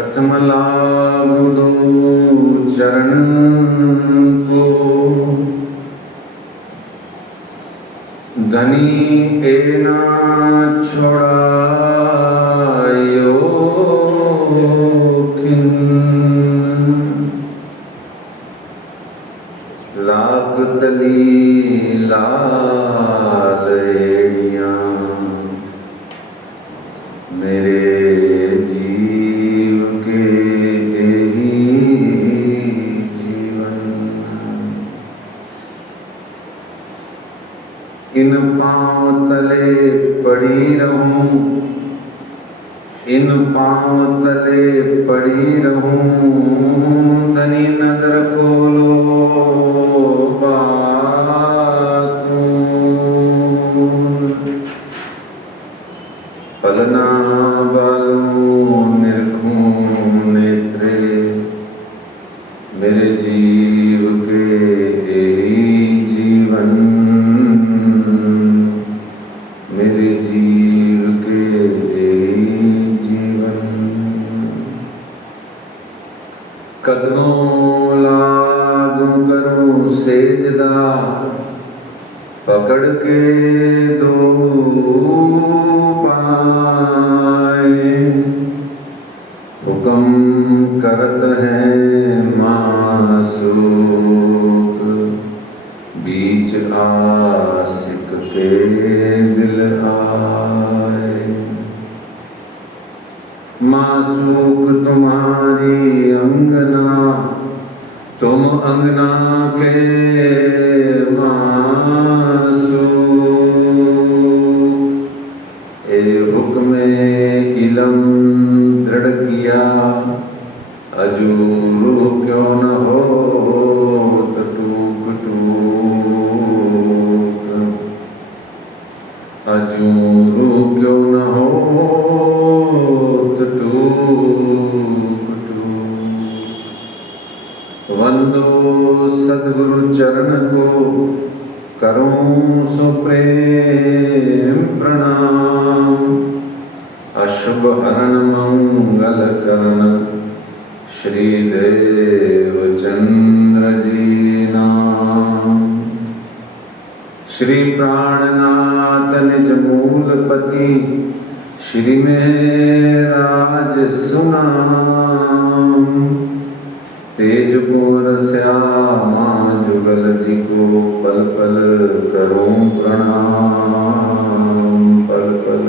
प्रथम लागू दो चरण को, धनी ए ना छोड़ायो किन, लाग तली लाल एड़ियां मेरे जीव के यही जीवन। इन पांव तले पड़ी रहूं, इन पांव तले पड़ी रहूं, धनी नजर खोलो पलना बालूं निरखूं नेत्रे मेरे जीव के यही जीवन, मेरे जीव के यही जीवन। कदमों लागू करूं सेजदा, पकड़ के दो पाए, हुक्म करत है मासूक, बीच आशिक के दिल आए। मासूक तुम्हारी अंगना, तुम अंगना के मासूक, ए हुक्मे इलम दृढ़ किया, अजूरू क्यों न हो तो टूक टूक, अजूरू क्यों न हो तो टूक टूक। वंदो सद्गुरु चरण को, करूं सो प्रेम प्रणाम, अशुभ हरण मंगल करण श्री देवचंद्र जी नाम। श्री प्राणनाथ निज मूलपति, श्री में राज सुनाम, तेज कुंवर श्यामा जुगल जी को पल पल करूं प्रणाम, पल पल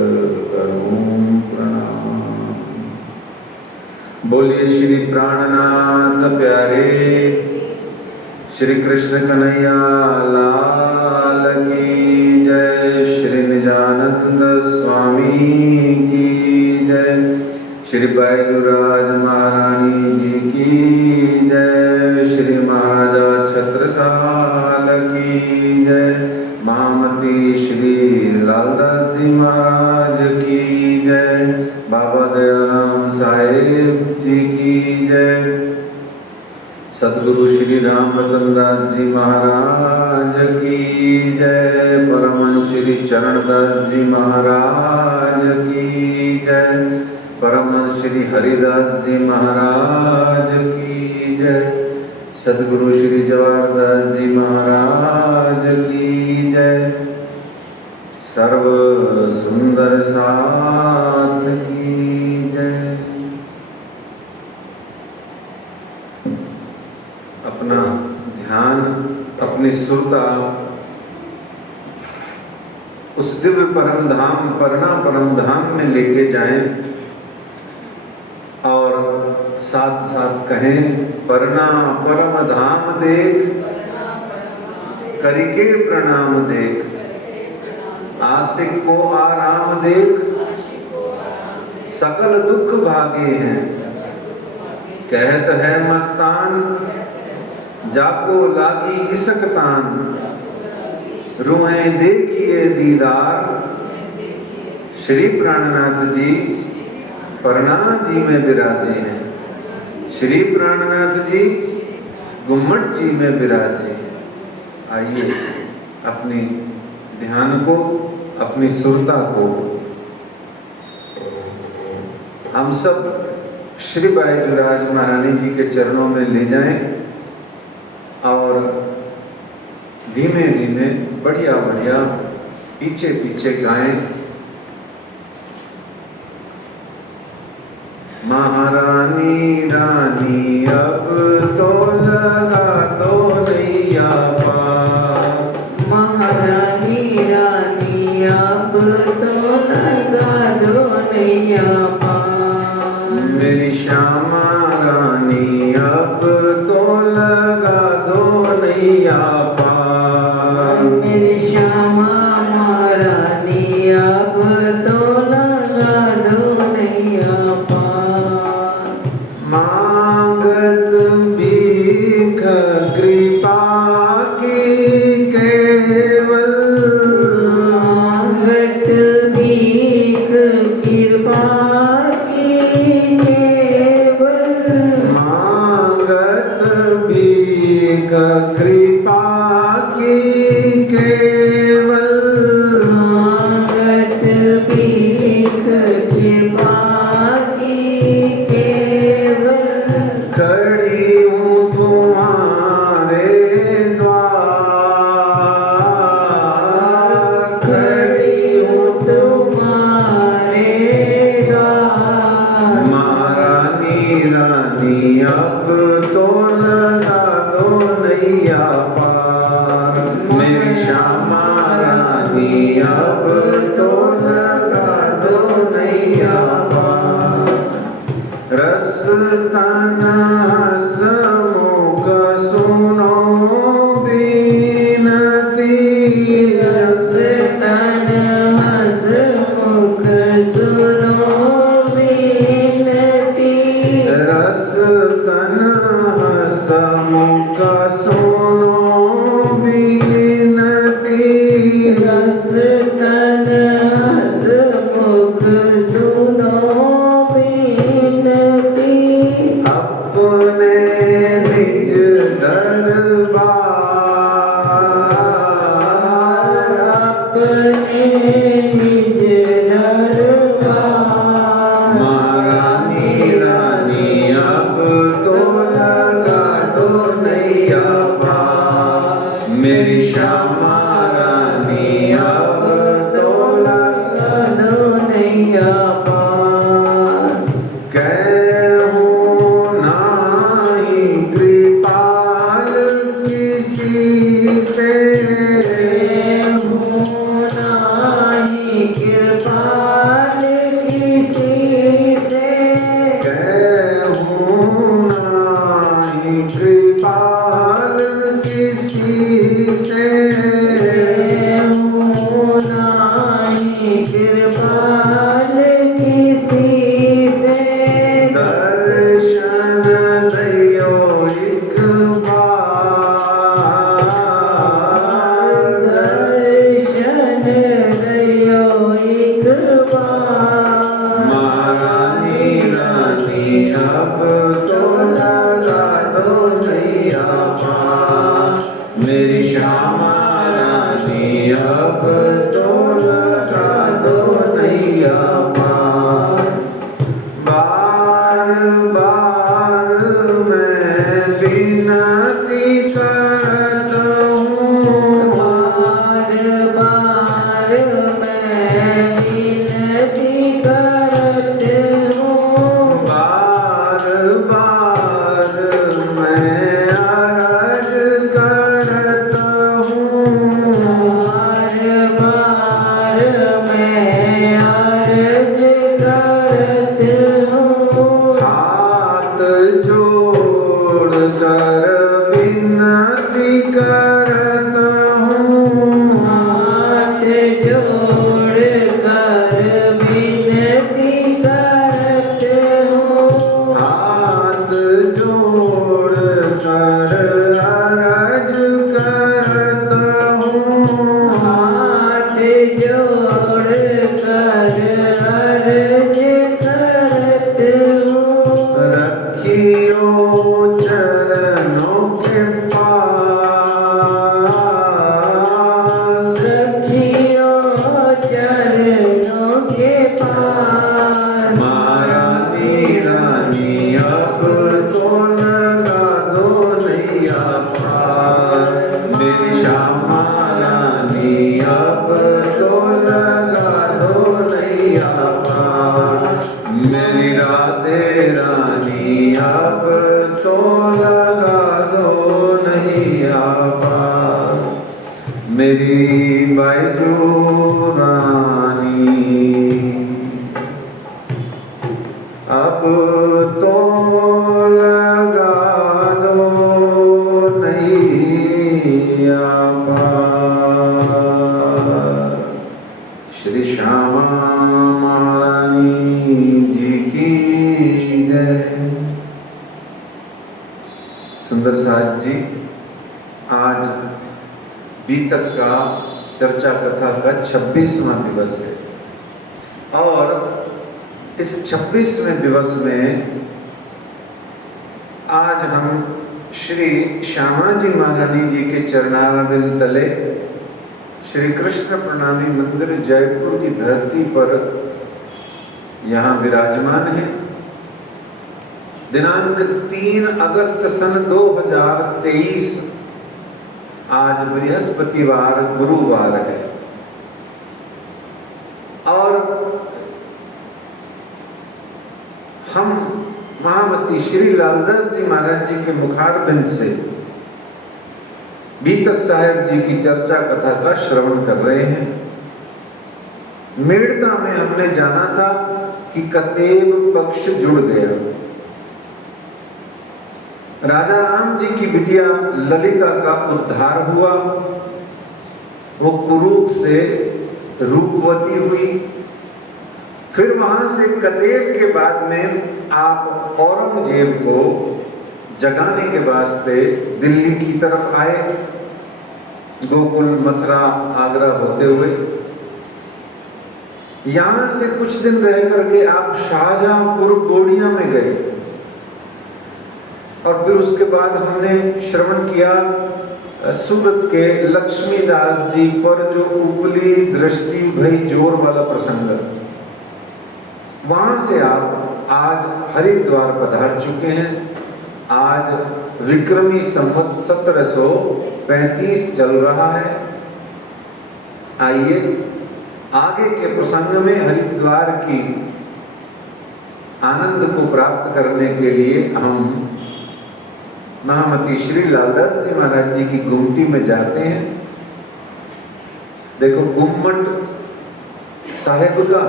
करूं प्रणाम। बोलिए श्री प्राणनाथ प्यारे श्री कृष्ण कन्हैया लाल की जय, श्री निजानंद स्वामी की जय, श्री बैजूराज महारानी जी की जय, श्री महाराजा छत्रसाल की जय, महामती श्री लालदास जी महाराज की जय, बाबा दयाराम साहेब जी की जय, सद्गुरु श्री राम रतन दास जी महाराज की जय, परमहंस श्री चरण दास जी महाराज की जय, परमहंस श्री हरिदास जी महाराज की जय, सद्गुरु श्री जवाहरदास जी महाराज की जय, सर्व सुंदर साथ की जय। अपना ध्यान, अपनी सुरता उस दिव्य परम धाम, परना परम धाम में लेके जाएं और साथ साथ कहें, परना परम धाम देख, करिके प्रणाम देख, आशिक को आराम देख, सकल दुख भागे हैं, कहत है मस्तान, जाको लागी इसकतान, रूहें देखिए दीदार, श्री प्राणनाथ जी परना जी में विराजे हैं, श्री प्राणनाथ जी गुम्मट जी में विराजे हैं। आइए अपनी ध्यान को, अपनी सुरता को हम सब श्री बैजूराज महारानी जी के चरणों में ले जाएं और धीमे धीमे बढ़िया बढ़िया पीछे पीछे गाएं। महारानी रानी अब तो लगा दो नैया पार, महारानी रानी अब तो लगा दो नैया पार। मेरी श्यामा रानी अब तो लगा दो नैया पार, मेरी श्यामा महारानी अब तो लगा दो नैया पार। मांगत भीख कृपा की केवल, मांगत भीख कृपा की केवल, मांगत भीख कृपा की केवल, मांगत भीख कृपा की केवल। खड़ी हूँ तुम्हारे द्वार, खड़ी हूँ तुम्हारे द्वार। महारानी रानी अब तो लगा दो नैया पार, मेरी श्यामा रानी अब तो लगा दो नैया पार। रस तन हसमुख सुनो बीनती, रस तन हसमुख सुनो विनती, रस तन हसमुख सुनो बीनती, रस तन हसमुख सुनो विनती। अपने निज दरबार, अपने निज दरबार। महारानी रानी अब तो लगा दो नैया पार, मेरी श्यामा रानी अब तो लगा दो नैया पार। कहूँ नाही कृपाल किसी से, नाही कृपाल किसी से, कहूँ नाही कृपाल किसी से, नाही कृपाल किसी से। दर्शन दयो एक बार, दर्शन दयो एक बार। महारानी रानी अब तो लगा दो नैया पार, मेरी श्यामा रानी अब तो लगा दो नैया पार। बार बार मैं विनती करता हूँ, बार बार मैं विनती करत हूँ, बार बार मैं अर्ज करता हूँ, बार बार मैं अर्ज करत हूँ। हाथ जोड़ कर विनती करता हूँ, हाथ जोड़ कर विनती करत हूँ। हाथ जोड़ कर अर्ज करता हूँ, हाथ जोड़ कर अर्ज करत हूँ। रखियो चरणों तो लगा दो नैया पार, मेरी श्यामा रानी अब तो लगा दो नैया पार, मेरी राधे रानी अब तो लगा दो नैया पार, मेरी बैजू रानी अब तो लगा दो नैया पार। श्री श्यामा महारानी जी की जय। सुंदर साथ जी, आज बीतक का चर्चा कथा का 26वां दिवस है और इस 26वें दिवस में आज हम श्री श्यामा जी महारानी जी के चरणारविंद तले श्री कृष्ण प्रणामी मंदिर जयपुर की धरती पर यहाँ विराजमान है। दिनांक 3 अगस्त सन 2023 आज बृहस्पतिवार गुरुवार है और हम महामती श्री लालदास जी महाराज जी के मुखारबिंद से बीतक साहेब जी की चर्चा कथा का श्रवण कर रहे हैं। मेड़ता में हमने जाना था कि कतेब पक्ष जुड़ गया। राजा राम जी की बिटिया ललिता का उद्धार हुआ, वो कुरूप से रूपवती हुई। फिर वहां से कतेब के बाद में आप औरंगजेब को जगाने के वास्ते दिल्ली की तरफ आए, गोकुल मथुरा आगरा होते हुए। यहां से कुछ दिन रह करके आप शाहजहांपुर गोड़िया में गए और फिर उसके बाद हमने श्रवण किया सूरत के लक्ष्मीदास जी पर जो उपली दृष्टि भई जोर वाला प्रसंग। वहां से आप आज हरिद्वार पधार चुके हैं। आज विक्रमी संवत 1735 चल रहा है। आइए आगे के प्रसंग में हरिद्वार की आनंद को प्राप्त करने के लिए हम महामती श्री लालदास जी महाराज जी की गुमटी में जाते हैं। देखो गुम्मट साहेब का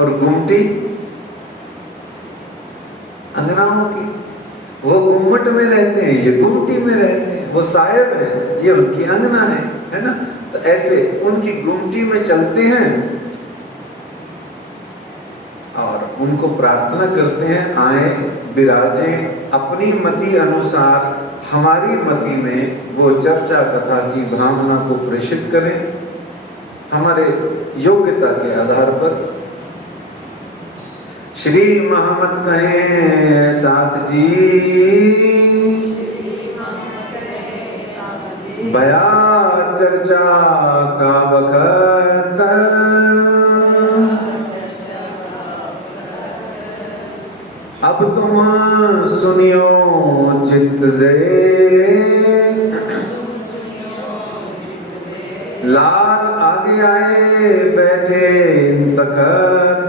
और गुमटी अंगनाओं की, वो गुम्मट में रहते हैं, ये गुमटी में रहते हैं। वो साहेब है, ये उनकी अंगना है ना। तो ऐसे उनकी गुमटी में चलते हैं और उनको प्रार्थना करते हैं आए विराजे, अपनी मति अनुसार हमारी मति में वो चर्चा कथा की भावना को प्रेषित करें, हमारे योग्यता के आधार पर। श्री महामत कहें साथ जी, बया चर्चा का वक्त, अब तुम सुनियो चित्त दे, लाल आगे आए बैठे तखत,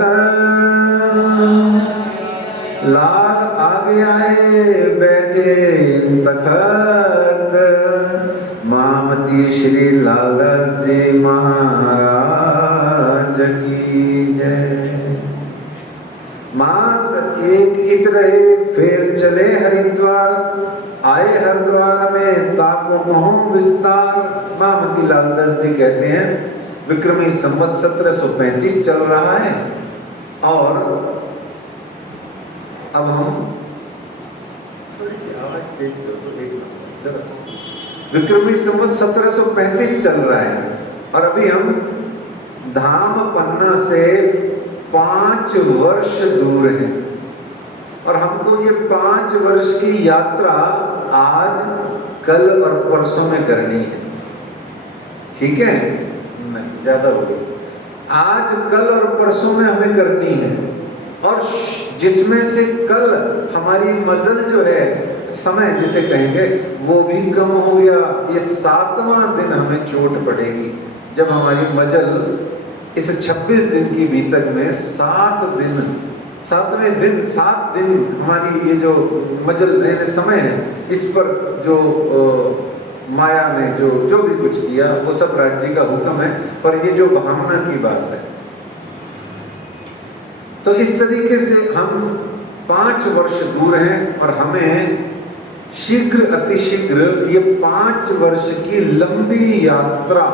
लाल आगे आए बैठे तखत, महामती श्री लालदास जी महाराज की जय। मास एक इत रहे फिर चले हरिद्वार, आए हरिद्वार में ताको बहुम विस्तार। महामती लालदास जी कहते हैं विक्रमी संवत 1735 चल रहा है और अब हम थोड़ी सी आवाज तेज कर दो, एक जरा। विक्रमी संवत 1735 चल रहा है और अभी हम धाम पन्ना से 5 वर्ष दूर हैं और हमको ये 5 वर्ष की यात्रा आज कल और परसों में करनी है। ठीक है, नहीं ज्यादा हो गई। आज कल और परसों में हमें करनी है और जिसमें से कल हमारी मजल जो है, समय जिसे कहेंगे, वो भी कम हो गया। ये 7वां दिन हमें चोट पड़ेगी जब हमारी मजल इस 26 दिन की बीतक में 7 दिन हमारी ये जो मजल समय है, इस पर जो माया ने जो भी कुछ किया वो सब राज्य का हुक्म है, पर ये जो भावना की बात है। तो इस तरीके से हम 5 वर्ष दूर हैं और हमें शीघ्र अतिशीघ्र ये 5 वर्ष की लंबी यात्रा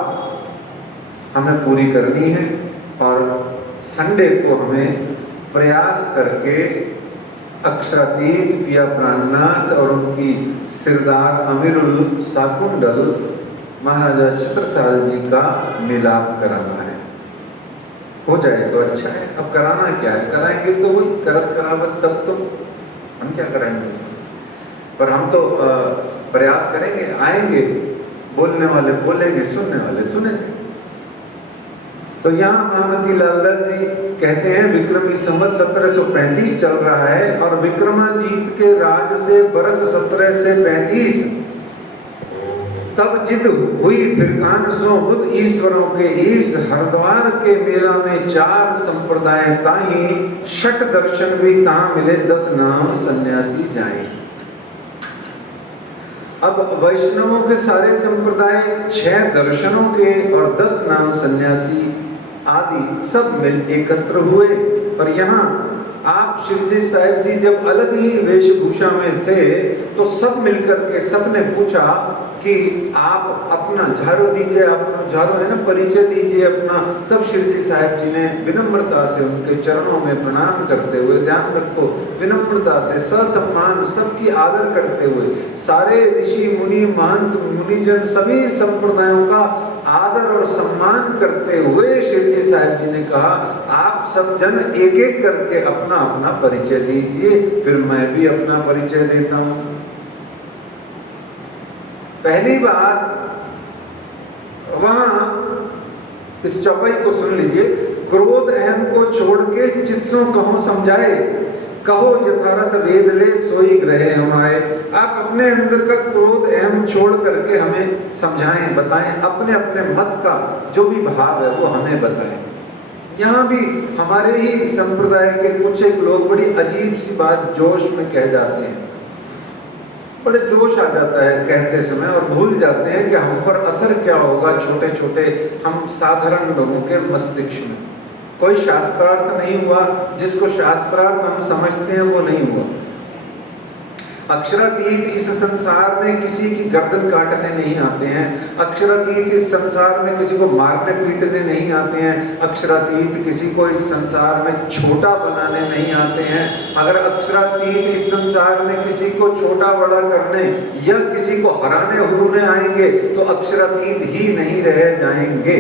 हमें पूरी करनी है। और संडे को हमें प्रयास करके अक्षरातीत पिया प्राणनाथ और उनकी सिरदार अमीरुल साकुंडल महाराजा छत्रसाल जी का मिलाप कराना है। हो जाए तो अच्छा है। अब कराना क्या है, कराएंगे तो वही करत करावत सब, तो हम क्या कराएंगे, पर हम तो प्रयास करेंगे, आएंगे, बोलने वाले बोलेंगे, सुनने वाले सुनेंगे। तो यहाँ महामती लालदास जी कहते हैं विक्रमी संवत 1735 चल रहा है और विक्रमाजीत के राज से बरस 1735 तब जिद हुई फिरकान सो बुद्ध ईश्वरों के इस हरिद्वार के मेला में 4 संप्रदाय ताही, 6 दर्शन भी तहाँ मिले, 10 नाम सन्यासी जाए। अब वैष्णवों के सारे संप्रदाय 6 दर्शनों के और 10 नाम सन्यासी आदि सब मिल एकत्र हुए। और यहाँ आप श्री जी साहिब जी जब अलग ही वेशभूषा में थे तो सब मिलकर के सबने पूछा कि आप अपना झाड़ू दीजिए, अपना झाड़ू है ना, परिचय दीजिए अपना। तब श्री जी साहिब जी ने विनम्रता से उनके चरणों में प्रणाम करते हुए, ध्यान रखो, विनम्रता से ससम्मान सबकी आदर करते हुए, सारे ऋषि मुनि महंत मुनिजन सभी संप्रदायों का आदर और सम्मान करते हुए श्री जी साहिब जी ने कहा आप सब जन एक एक करके अपना अपना परिचय दीजिए, फिर मैं भी अपना परिचय देता हूं। पहली बात, वहां इस चौपाई को सुन लीजिए, क्रोध अहम को छोड़ के चित्सों कहो समझाए, कहो यथारथ वेद ले सोई ग्रहे हमारे। आप अपने अंदर का क्रोध अहम छोड़ करके हमें समझाएं, बताएं, अपने अपने मत का जो भी भाव है वो हमें बताएं। यहाँ भी हमारे ही संप्रदाय के कुछ एक लोग बड़ी अजीब सी बात जोश में कह जाते हैं, बड़े जोश आ जाता है कहते समय और भूल जाते हैं कि हम पर असर क्या होगा छोटे छोटे हम साधारण लोगों के मस्तिष्क में। कोई शास्त्रार्थ नहीं हुआ, जिसको शास्त्रार्थ हम समझते हैं वो नहीं हुआ। अक्षरातीत इस संसार में किसी की गर्दन काटने नहीं आते हैं, अक्षरातीत इस संसार में किसी को मारने पीटने नहीं आते हैं, अक्षरातीत किसी को इस संसार में छोटा बनाने नहीं आते हैं। अगर अक्षरातीत इस संसार में किसी को छोटा बड़ा करने या किसी को हराने हुराने आएंगे तो अक्षरातीत ही नहीं रह जाएंगे।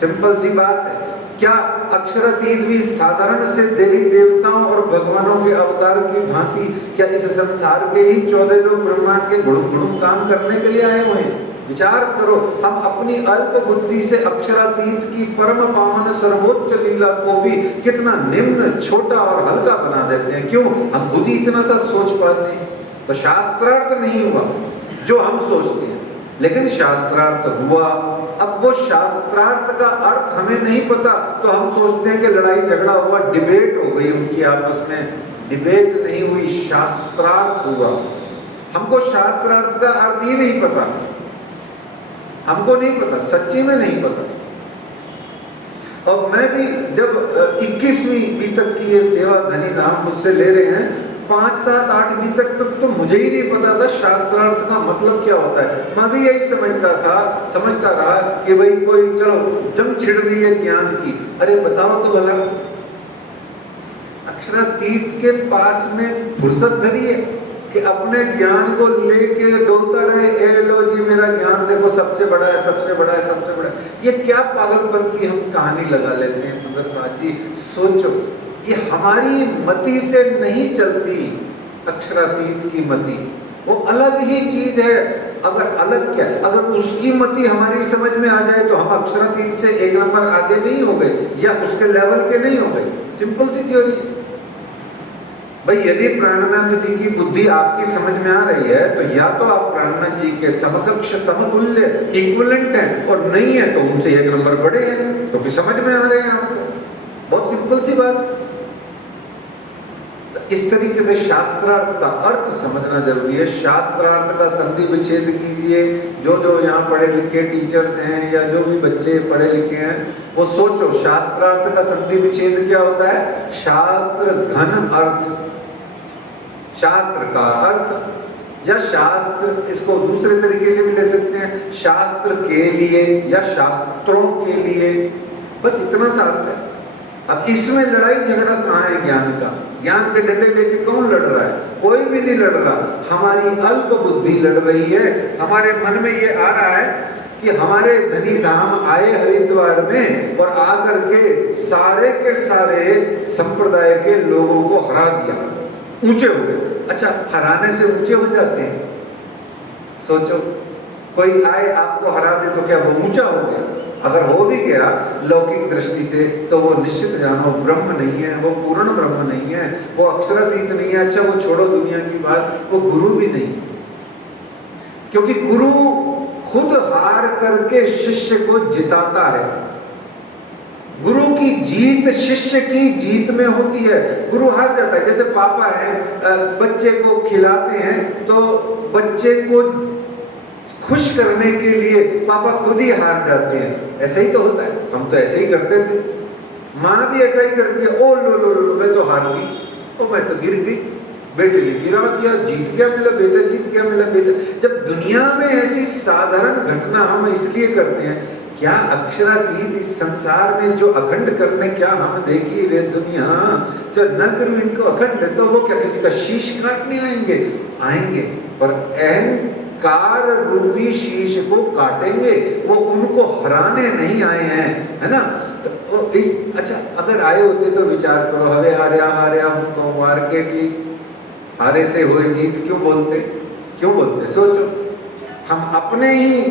सिंपल सी बात है। क्या अक्षरातीत भी साधारण से देवी देवताओं और भगवानों के अवतार की भांति क्या इस संसार के ही 14 लोग ब्रह्मांड के गुड़ुम गुड़ुम काम करने के लिए आए हुए हैं? विचार करो, हम अपनी अल्प बुद्धि से अक्षरातीत की परम पावन सर्वोच्च लीला को भी कितना निम्न, छोटा और हल्का बना देते हैं। क्यों? हम खुद ही इतना सा सोच पाते हैं। तो शास्त्रार्थ नहीं हुआ जो हम सोचते हैं, लेकिन शास्त्रार्थ हुआ। अब वो शास्त्रार्थ का अर्थ हमें नहीं पता तो हम सोचते हैं कि लड़ाई झगड़ा हुआ, डिबेट हो गई उनकी आपस में। डिबेट नहीं हुई, शास्त्रार्थ हुआ। हमको शास्त्रार्थ का अर्थ ही नहीं पता, हमको नहीं पता, सच्ची में नहीं पता। और मैं भी जब 21वीं बीतक की ये सेवा धनी धाम मुझसे ले रहे हैं, 5, 7, 8वीं तक तो मुझे ही नहीं पता था शास्त्रार्थ का मतलब क्या होता है। मैं भी यही समझता रहा कि भाई कोई चलो जंग छिड़ रही है ज्ञान की, अरे बताओ तो भला अक्षरातीत के पास में फुर्सत धरी है कि अपने ज्ञान को लेके डोलता रहे, ए लो जी मेरा ज्ञान देखो सबसे बड़ा है, सबसे बड़ा है, सबसे बड़ा है। ये क्या पागलपन की हम कहानी लगा लेते हैं सुंदर साथ जी। सोचो, ये हमारी मति से नहीं चलती। अक्षरातीत की मति वो अलग ही चीज है। अगर अलग क्या, अगर उसकी मति हमारी समझ में आ जाए तो हम अक्षरातीत से 1 नंबर आगे नहीं हो गए या उसके लेवल के नहीं हो गए। सिंपल सी थ्योरी है। भाई यदि प्राणनाथ जी की बुद्धि आपकी समझ में आ रही है तो या तो आप प्राणनाथ जी के समकक्ष समतुल्य इक्विवेलेंट हैं, और नहीं है तो उनसे एक नंबर बड़े हैं, क्योंकि समझ में आ रहे हैं आपको। बहुत सिंपल सी बात। तो इस तरीके से शास्त्रार्थ का अर्थ समझना जरूरी है। शास्त्रार्थ का संधि विच्छेद कीजिए। जो यहाँ पढ़े लिखे टीचर्स हैं या जो भी बच्चे पढ़े लिखे हैं वो सोचो, शास्त्रार्थ का संधि विच्छेद क्या होता है? शास्त्र घन अर्थ, शास्त्र का अर्थ, या शास्त्र, इसको दूसरे तरीके से भी ले सकते हैं, शास्त्र के लिए या शास्त्रों के लिए, बस इतना सा अर्थ है। अब इसमें लड़ाई झगड़ा कहाँ है ज्ञान का? ज्ञान के डंडे लेके कौन लड़ रहा है? कोई भी नहीं लड़ रहा। हमारी अल्प बुद्धि लड़ रही है। हमारे मन में ये आ रहा है कि हमारे धनी धाम आए हरिद्वार में और आकर के सारे संप्रदाय के लोगों को हरा दिया, ऊंचे हो गए। अच्छा, हराने से ऊंचे हो जाते हैं? सोचो, कोई आए आपको हरा दे तो क्या वो ऊंचा हो गया? अगर हो भी गया लौकिक दृष्टि से तो वो निश्चित जानो ब्रह्म नहीं है, वो पूर्ण ब्रह्म नहीं है, वो अक्षरातीत नहीं है। अच्छा, वो छोड़ो दुनिया की बात, वो गुरु भी नहीं, क्योंकि गुरु खुद हार करके शिष्य को जिताता है। गुरु की जीत शिष्य की जीत में होती है। गुरु हार जाता है। जैसे पापा हैं, बच्चे को खिलाते हैं तो बच्चे को खुश करने के लिए पापा खुद ही हार जाते हैं। ऐसा ही तो होता है। हम तो ऐसे ही करते थे। माँ भी ऐसा ही करती है। ओ लो मैं तो हार गई, ओ मैं तो गिर गई, बेटे ने गिरा दिया, जीत गया मिला बेटा, जीत गया मिला बेटा। जब दुनिया में ऐसी साधारण घटना हम इसलिए करते हैं, क्या अक्षरातीत इस संसार में जो अखंड करने क्या हम देखी रे दुनिया, जो न करूं इनको अखंड, तो वो क्या किसी का शीश काटने आएंगे? आएंगे, पर अहंकार रूपी शीश को काटेंगे, वो उनको हराने नहीं आए हैं, है ना? तो इस अच्छा, अगर आए होते तो विचार करो, हवे हार्या हमको मार्केट ली, हारे से हुए जीत क्यों बोलते? सोचो, हम अपने ही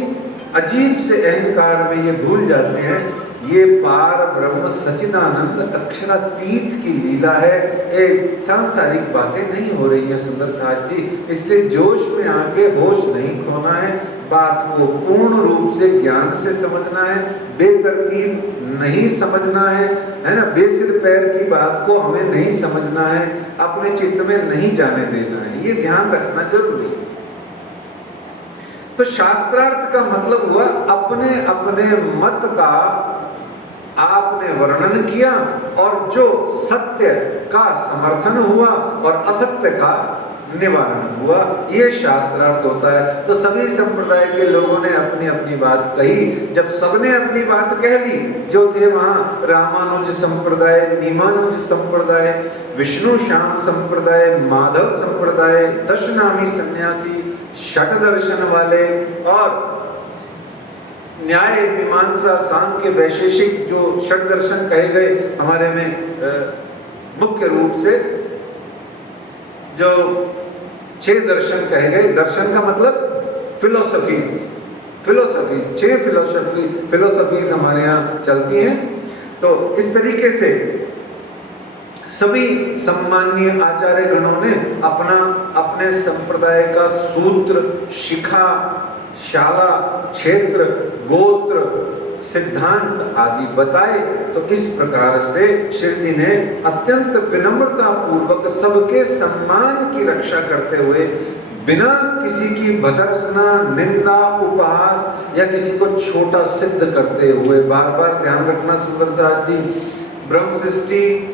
अजीब से अहंकार में ये भूल जाते हैं। ये पार ब्रह्म सच्चिदानंद अक्षरातीत की लीला है। एक सांसारिक बातें नहीं हो रही है सुंदर साथ जी, इसलिए जोश में आके होश नहीं खोना है। बात को पूर्ण रूप से ज्ञान से समझना है, बेतरतीब नहीं समझना है ना? बेसिर पैर की बात को हमें नहीं समझना है, अपने चित्त में नहीं जाने देना है। ये ध्यान रखना जरूरी है। तो शास्त्रार्थ का मतलब हुआ अपने अपने मत का आपने वर्णन किया, और जो सत्य का समर्थन हुआ और असत्य का निवारण हुआ, ये शास्त्रार्थ होता है। तो सभी संप्रदाय के लोगों ने अपनी अपनी बात कही। जब सबने अपनी बात कह ली, जो थे वहाँ रामानुज संप्रदाय, नीमानुज संप्रदाय, विष्णु श्याम संप्रदाय, माधव संप्रदाय, दशनामी सन्यासी, षट दर्शन वाले और न्याय मीमांसा सांख्य वैशेषिक जो षट दर्शन कहे गए हमारे में, मुख्य रूप से जो 6 दर्शन कहे गए। दर्शन का मतलब फिलोसफीज, 6 फिलोसफीज हमारे यहाँ चलती हैं। तो इस तरीके से सभी सम्मानीय आचार्य गणों ने अपने संप्रदाय का सूत्र, शिखा, शाला, क्षेत्र, गोत्र, सिद्धांत आदि बताए। तो इस प्रकार से श्री जी ने अत्यंत विनम्रता पूर्वक सबके सम्मान की रक्षा करते हुए, बिना किसी की भर्त्सना, निंदा, उपहास या किसी को छोटा सिद्ध करते हुए, बार बार ध्यान रखना सुंदर साथ जी, ब्रह्म सृष्टि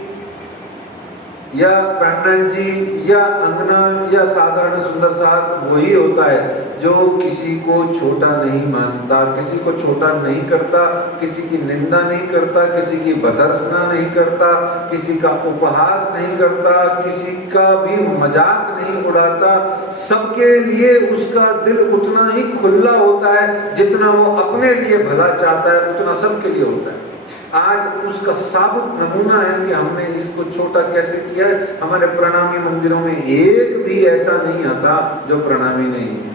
या प्राणनाथ जी या अंगना या साधारण सुंदर साथ वही होता है जो किसी को छोटा नहीं मानता, किसी को छोटा नहीं करता, किसी की निंदा नहीं करता, किसी की भर्त्सना नहीं करता, किसी का उपहास नहीं करता, किसी का भी मजाक नहीं उड़ाता। सबके लिए उसका दिल उतना ही खुला होता है, जितना वो अपने लिए भला चाहता है उतना सबके लिए होता है। आज उसका साबुत नमूना है कि हमने इसको छोटा कैसे किया है। हमारे प्रणामी मंदिरों में एक भी ऐसा नहीं आता जो प्रणामी नहीं है।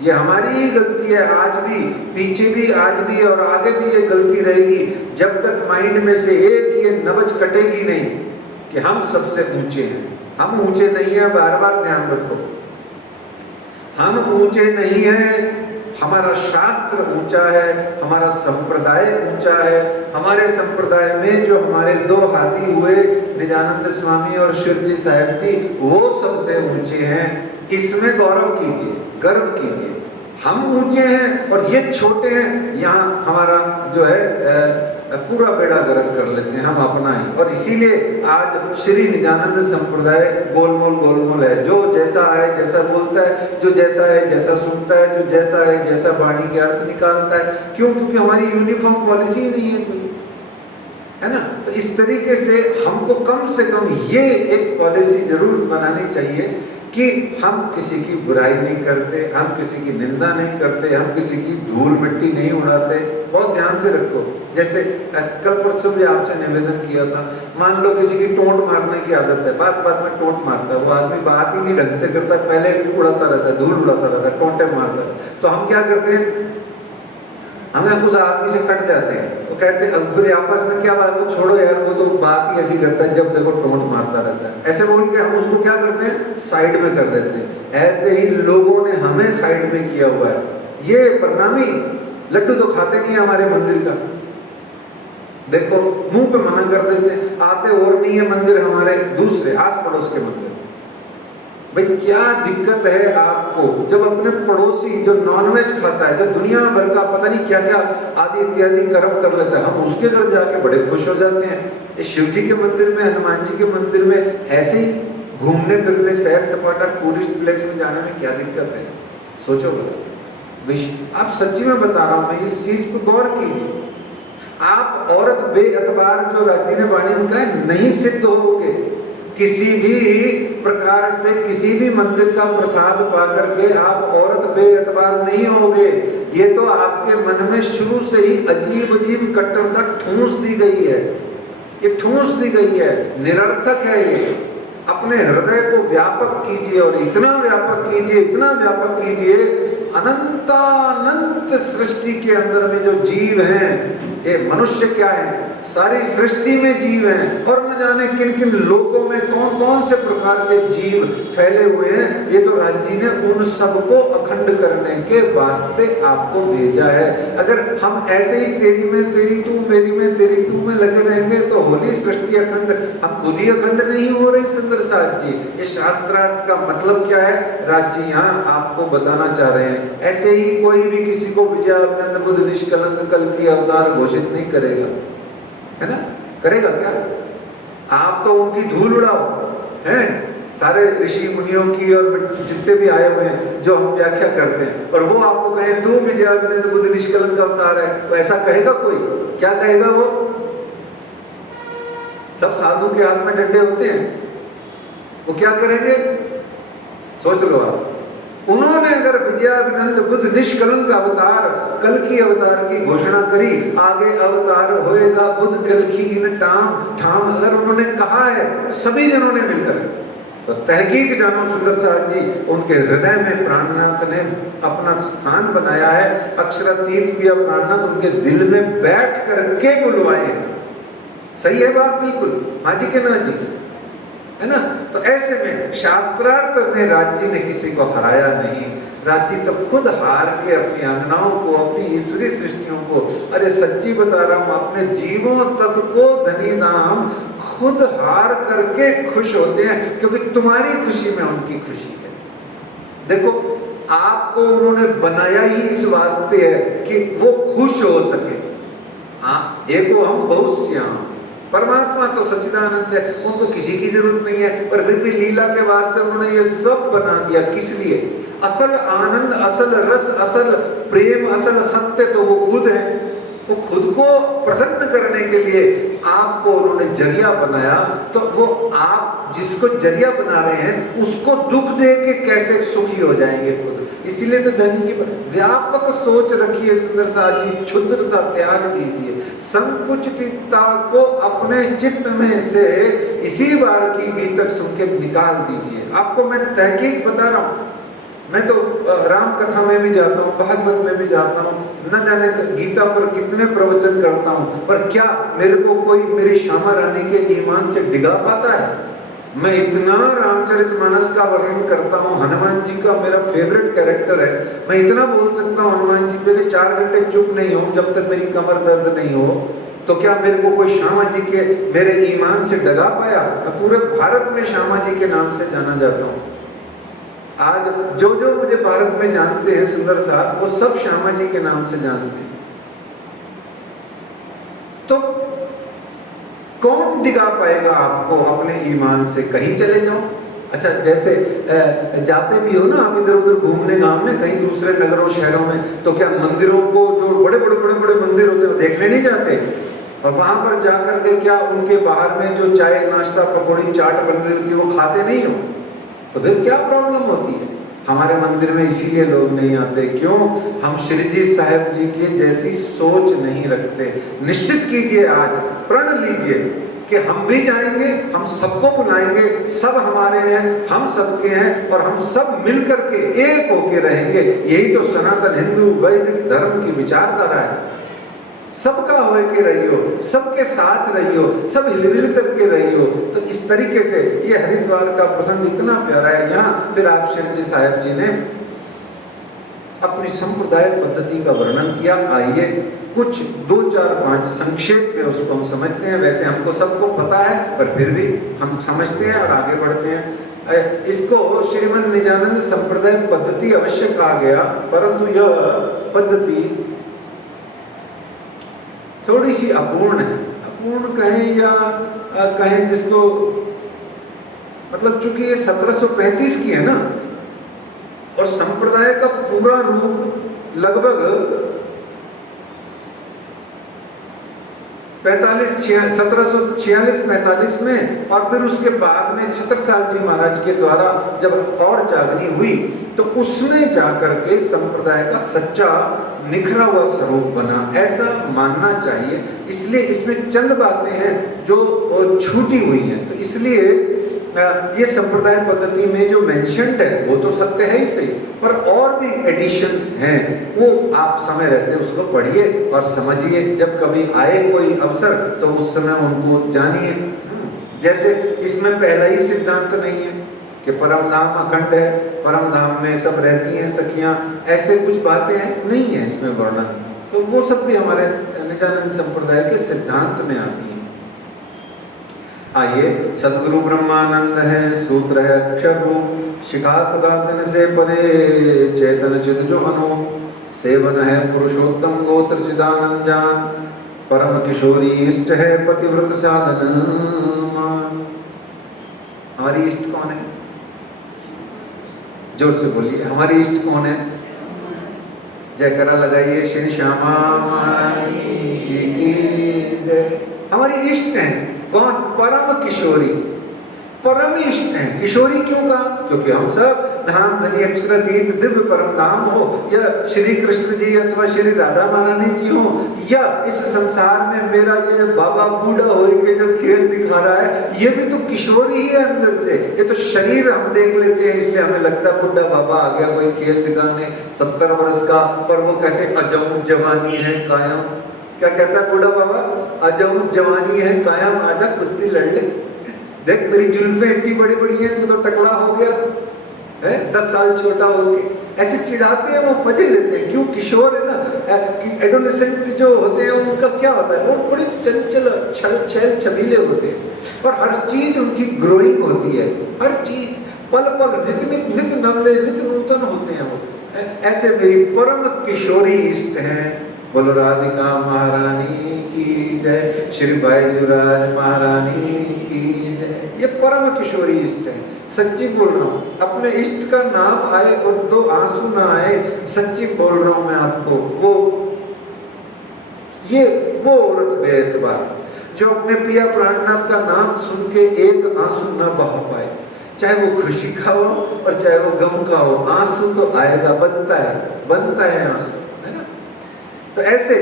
ये हमारी ही गलती है, आज भी, पीछे भी, आज भी और आगे भी ये गलती रहेगी। जब तक माइंड में से एक ये नवज कटेगी नहीं कि हम सबसे ऊंचे हैं। हम ऊंचे नहीं हैं, बार बार ध्यान रखो, हम ऊंचे नहीं हैं। हमारा शास्त्र ऊंचा है, हमारा संप्रदाय ऊंचा है। हमारे संप्रदाय में जो हमारे दो हाथी हुए निजानंद स्वामी और शिवजी साहब जी, वो सबसे ऊंचे हैं। इसमें गौरव कीजिए, गर्व कीजिए। हम ऊंचे हैं और ये छोटे हैं, यहाँ हमारा जो है पूरा बेड़ा गर्क कर लेते हैं हम अपना ही। और इसीलिए आज श्री निजानंद संप्रदाय गोलमोल गोलमोल है। जो जैसा है जैसा बोलता है, जो जैसा है जैसा सुनता है, जो जैसा है जैसा वाणी के अर्थ निकालता है। क्यों? क्योंकि हमारी यूनिफॉर्म पॉलिसी ही नहीं है कोई, है ना। तो इस तरीके से हमको कम से कम ये एक पॉलिसी जरूर बनानी चाहिए कि हम किसी की बुराई नहीं करते, हम किसी की निंदा नहीं करते, हम किसी की धूल मिट्टी नहीं उड़ाते। बहुत ध्यान से रखो। जैसे कल परसों भी आपसे निवेदन किया था, मान लो किसी की टोंट मारने की आदत है, बात बात में टोंट मारता है, वो आदमी बात ही नहीं ढंग से करता, पहले उड़ाता रहता है, धूल उड़ाता रहता है, टोंटे मारता है। तो हम क्या करते हैं, हमें उस आदमी से कट जाते हैं। वो कहते हैं अब फिर आपस में क्या बात, वो छोड़ो यार, वो तो बात ही ऐसी करता है, जब देखो टोंट मारता रहता है। ऐसे बोल के हम उसको क्या करते हैं, साइड में कर देते हैं। ऐसे ही लोगों ने हमें साइड में किया हुआ है। ये परिणामी लड्डू तो खाते नहीं है हमारे मंदिर का, देखो मुंह पे मना कर देते हैं। आते और नहीं है मंदिर हमारे, दूसरे आस पड़ोस के मंदिर। भाई क्या दिक्कत है आपको जब अपने पड़ोसी जो नॉनवेज खाता है, जो दुनिया भर का पता नहीं क्या क्या आदि इत्यादि कर्म कर लेता है, हम उसके घर जाके बड़े खुश हो जाते हैं। ये शिव जी के मंदिर में, हनुमान जी के मंदिर में ऐसे ही घूमने फिरने, सैर सपाटा, टूरिस्ट प्लेस में जाने में क्या दिक्कत है? सोचो आप, सच्ची में बता रहा हूं मैं, इस चीज को गौर कीजिए। आप औरत बेअतबार, जो राज्य ने वाणी में कहा, नहीं सिद्ध होगे किसी भी प्रकार से। किसी भी मंदिर का प्रसाद पा करके आप औरत बेअतबार नहीं होगे। ये तो आपके मन में शुरू से ही अजीब अजीब कट्टरता ठूंस दी गई है, ये ठूंस दी गई है, निरर्थक है ये। अपने हृदय को व्यापक कीजिए, और इतना व्यापक कीजिए, इतना व्यापक कीजिए, अनंतानंत सृष्टि के अंदर में जो जीव हैं, ये मनुष्य क्या है, सारी सृष्टि में जीव हैं, और न जाने किन किन लोकों में कौन कौन से प्रकार के जीव फैले हुए हैं। ये तो राज्य जी ने उन सबको अखंड करने के वास्ते आपको भेजा है। अगर हम ऐसे ही तेरी में तेरी तू, मेरी में तेरी तू में लगे रहेंगे तो होली सृष्टि अखंड, हम खुद ही अखंड नहीं हो रही। सुंदर साथ जी, ये शास्त्रार्थ का मतलब क्या है, राज्य जी यहाँ आपको बताना चाह रहे हैं। ऐसे ही कोई भी किसी को विजयानंद बुद्ध निष्कलंक कल की अवतार घोषित नहीं करेगा, है ना। करेगा क्या? आप तो उनकी धूल उड़ाओ, हैं सारे ऋषि मुनियों की, और जितने भी आए हुए हैं जो हम व्याख्या करते हैं, और वो आपको कहें तू विजयानंद बुद्ध निष्कलंक अवतार है, वो ऐसा कहेगा कोई? क्या कहेगा वो? सब साधु के हाथ में डंडे होते हैं, वो क्या करेंगे? सोच लो आप। उन्होंने अगर विजयानंद बुद्ध निष्कलंक अवतार, कल की अवतार की घोषणा करी, आगे अवतार होएगा बुद्ध कल की इन ठाम अगर उन्होंने कहा है सभी जनों ने मिलकर, तो तहकीक जानो सुंदर साहब जी, उनके हृदय में प्राणनाथ ने अपना स्थान बनाया है। अक्षरातीत पिया प्राणनाथ उनके दिल में बैठ करके बुलवाए। सही है बात? बिल्कुल हाँ जी के ना जी, है ना। तो ऐसे में शास्त्रार्थ में राज्य ने किसी को हराया नहीं। राज्य तो खुद हार के अपनी अंगनाओं को, अपनी ईश्वरी सृष्टियों को, अरे सच्ची बता रहा हूं, अपने जीवों तक को धनी नाम खुद हार करके खुश होते हैं, क्योंकि तुम्हारी खुशी में उनकी खुशी है। देखो आपको उन्होंने बनाया ही इस वास्ते है कि वो खुश हो सके। हाँ, एको हम बहुत श्याम, परमात्मा तो सच्चिदानंद है, उनको किसी की जरूरत नहीं है, पर फिर भी लीला के वास्ते उन्होंने ये सब बना दिया। किस लिए? असल आनंद, असल रस, असल प्रेम, असल सत्य तो वो खुद है। वो खुद को प्रसन्न करने के लिए आपको उन्होंने जरिया बनाया, तो वो आप जिसको जरिया बना रहे हैं उसको दुख दे के कैसे सुखी हो जाएंगे खुद। इसीलिए तो धनी की व्यापक सोच रखिए सुंदर साथ जी, क्षुद्रता त्याग दीजिए, संकुचितता को अपने चित्त में से इसी बार की बीतक सुन के निकाल दीजिए। आपको मैं तहकीक बता रहा हूँ, मैं तो राम कथा में भी जाता हूँ, भागवत में भी जाता हूँ, न जाने गीता पर कितने प्रवचन करता हूँ, पर क्या मेरे को कोई मेरी श्यामा रानी के ईमान से डिगा पाता है? मैं इतना रामचरितमानस का वर्णन करता हूँ, हनुमान जी का मेरा फेवरेट कैरेक्टर है, मैं इतना बोल सकता हूँ हनुमान जी पे कि 4 घंटे चुप नहीं हूँ जब तक मेरी कमर दर्द नहीं हो। तो क्या मेरे को कोई श्यामा जी के मेरे ईमान से डगा पाया? मैं पूरे भारत में श्यामा जी के नाम से जाना जाता हूँ। आज जो जो मुझे भारत में जानते हैं सुंदर साहब, वो सब श्यामा जी के नाम से जानते हैं। तो कौन डिगा पाएगा आपको अपने ईमान से? कहीं चले जाओ। अच्छा, जैसे जाते भी हो ना आप इधर उधर घूमने घामने कहीं दूसरे नगरों शहरों में, तो क्या मंदिरों को, जो बड़े बड़े मंदिर होते हैं, देखने नहीं जाते? और वहां पर जाकर के क्या उनके बाहर में जो चाय नाश्ता पकौड़ी चाट बन रही होती है वो खाते नहीं हो? तो फिर क्या प्रॉब्लम होती है? हमारे मंदिर में इसीलिए लोग नहीं आते। क्यों? हम श्री जी साहब जी की जैसी सोच नहीं रखते। निश्चित कीजिए, आज प्रण लीजिए कि हम भी जाएंगे, हम सबको बुलाएंगे, सब हमारे हैं, हम सबके हैं, और हम सब मिलकर के एक होके रहेंगे। यही तो सनातन हिंदू वैदिक धर्म की विचारधारा है। सबका होए के रहियो, सबके साथ रहियो, सब हिल करके रहियो। तो इस तरीके से ये हरिद्वार का प्रसंग इतना प्यारा है। यहाँ फिर आप श्री जी साहब जी ने अपनी संप्रदाय पद्धति का वर्णन किया। आइए कुछ 2, 4, 5 संक्षेप में उसको हम समझते हैं। वैसे हमको सबको पता है, पर फिर भी हम समझते हैं और आगे बढ़ते हैं। इसको श्रीमन निजानंद संप्रदाय पद्धति अवश्य कहा गया, परंतु यह पद्धति थोड़ी सी अपूर्ण है। अपूर्ण कहें या कहें जिसको, मतलब चूंकि ये 1735 की है ना, और संप्रदाय का पूरा रूप लगभग 1746-45 में, और फिर उसके बाद में छत्रसाल जी महाराज के द्वारा जब और जागनी हुई, तो उसमें जाकर के संप्रदाय का सच्चा निखरा हुआ स्वरूप बना, ऐसा मानना चाहिए। इसलिए इसमें चंद बातें हैं जो छूटी हुई हैं। तो इसलिए ये संप्रदाय पद्धति में जो मेंशन्ड है वो तो सत्य है ही सही, पर और भी एडिशंस हैं, वो आप समय रहते उसको पढ़िए और समझिए। जब कभी आए कोई अवसर तो उस समय उनको जानिए। जैसे इसमें पहला ही सिद्धांत नहीं है कि परम धाम अखंड है, परम धाम में सब रहती हैं सखियां, ऐसे कुछ बातें नहीं है इसमें वर्णन। तो वो सब भी हमारे निजानंद संप्रदाय के सिद्धांत में आती है। आइए, सदगुरु ब्रह्मानंद है, सूत्र है अक्षर रूप, शिखा सदातन से परे, चेतन चित जो अनु, सेवन है पुरुषोत्तम गोत्र चिदानंद जान, परम किशोरी इष्ट है पतिव्रत साधन मान। हमारी इष्ट कौन है? जोर से बोलिए, हमारी इष्ट कौन है? जयकारा लगाइए, श्री श्यामा महारानी की जय। हमारी इष्ट है कौन? परम किशोरी, परम इष्ट है। किशोरी क्यों कहा? क्योंकि हम सब धाम धनी अक्षरातीत दिव्य परम धाम हो, या श्री कृष्ण जी अथवा श्री राधा महारानी जी हो, या इस संसार में मेरा ये बाबा बूढ़ा हो के जो खेल दिखा रहा है, ये भी तो किशोरी ही है अंदर से। ये तो शरीर हम देख लेते हैं इसलिए हमें लगता है बुढ़ा बाबा आ गया कोई खेल दिखाने 70 वर्ष का, पर वो कहते हैं अजम जवानी है कायम। क्या कहता है बूढ़ा बाबा? अजम जवानी है कायम, आजा कुश्ती लड़ ले, देख मेरी जुल्फे इतनी बड़ी बड़ी हैं, तू तो टकला हो गया है 10 साल छोटा हो के। ऐसे चिढ़ाते हैं, वो मजे लेते हैं। क्यों? किशोर है ना, एडोलेसेंट जो होते हैं उनका क्या होता है, वो बड़े चंचल छल छबीले होते हैं, और हर चीज उनकी ग्रोइंग होती है, हर चीज पल पल नित नवले नित नूतन होते हैं वो। ऐसे मेरी परम किशोरी इष्ट हैं। बोलो राधिका महारानी की जय, श्री बाईजुराज महारानी की जय। ये परम किशोरी इष्ट है। सच्ची बोल रहा हूँ, अपने इष्ट का नाम आए और 2 आंसू ना आए, सच्ची बोल रहा हूँ मैं आपको। वो औरत बेएतबार जो अपने पिया प्राणनाथ का नाम सुन के एक आंसू ना बहा पाए, चाहे वो खुशी का हो और चाहे वो गम का हो, आंसू तो आएगा, बनता है आंसू, है ना। तो ऐसे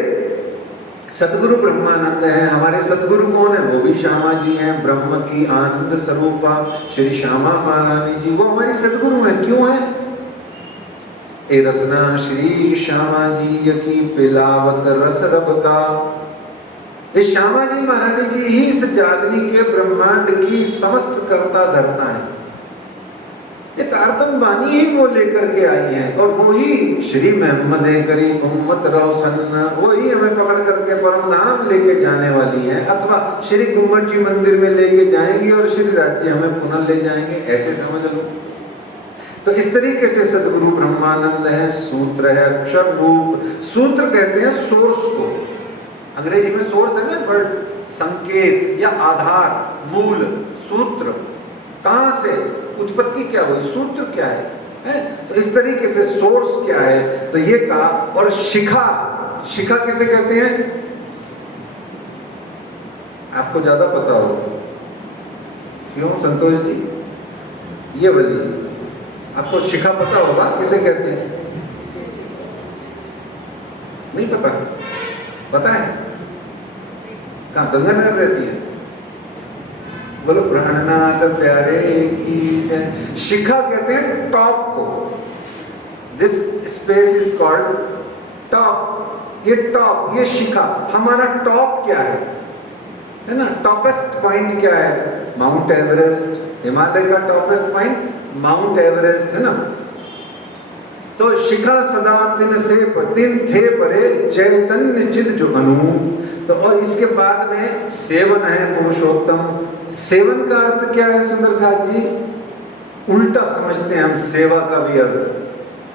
सदगुरु ब्रह्मानंद हैं। हमारे सदगुरु कौन है? वो भी श्यामा जी हैं, ब्रह्म की आनंद स्वरूपा श्री श्यामा महारानी जी, वो हमारी सदगुरु हैं। क्यों है? ए रसना श्री श्यामा जी की पिलावत रस रब का। ये श्यामा जी महारानी जी ही इस जागनी के ब्रह्मांड की समस्त कर्ता धरता है। ये तारतम बानी ही वो लेकर के आई हैं और वो ही श्री मोहम्मद करी उम्मत रोशन, वो ही हमें पकड़ करके परम धाम लेके जाने वाली है, अथवा श्री गुम्बद जी मंदिर में लेके जाएंगी और श्री राज्य हमें पुनः ले जाएंगे, ऐसे समझ लो। तो इस तरीके से सदगुरु ब्रह्मानंद है, सूत्र है, अक्षर रूप। सूत्र कहते हैं सोर्स को, अंग्रेजी में सोर्स है ना, वर्ड, संकेत या आधार, मूल। सूत्र कहां से उत्पत्ति क्या हुई, सूत्र क्या है? तो इस तरीके से सोर्स क्या है, तो ये कहा। और शिखा, शिखा किसे कहते हैं? आपको ज्यादा पता हो, क्यों संतोष जी? ये वाली आपको शिखा पता होगा किसे कहते हैं? नहीं पता? पता है? कहाँ गंगानगर रहती है? बोलो प्राणनाथ प्यारे की जय। शिखा कहते हैं टॉप को। This space is called top. ये टॉप, ये शिखा, हमारा टॉप क्या है ना? टॉपेस्ट पॉइंट क्या है? Mount Everest. हिमालय का टॉपेस्ट पॉइंट माउंट एवरेस्ट है ना। तो शिखा सदा तिन थे परे चैतन्य चिद जो अनु। तो और इसके बाद में सेवन है पुरुषोत्तम। सेवन का अर्थ क्या है सुंदर साथ जी? उल्टा समझते हैं हम सेवा का भी अर्थ,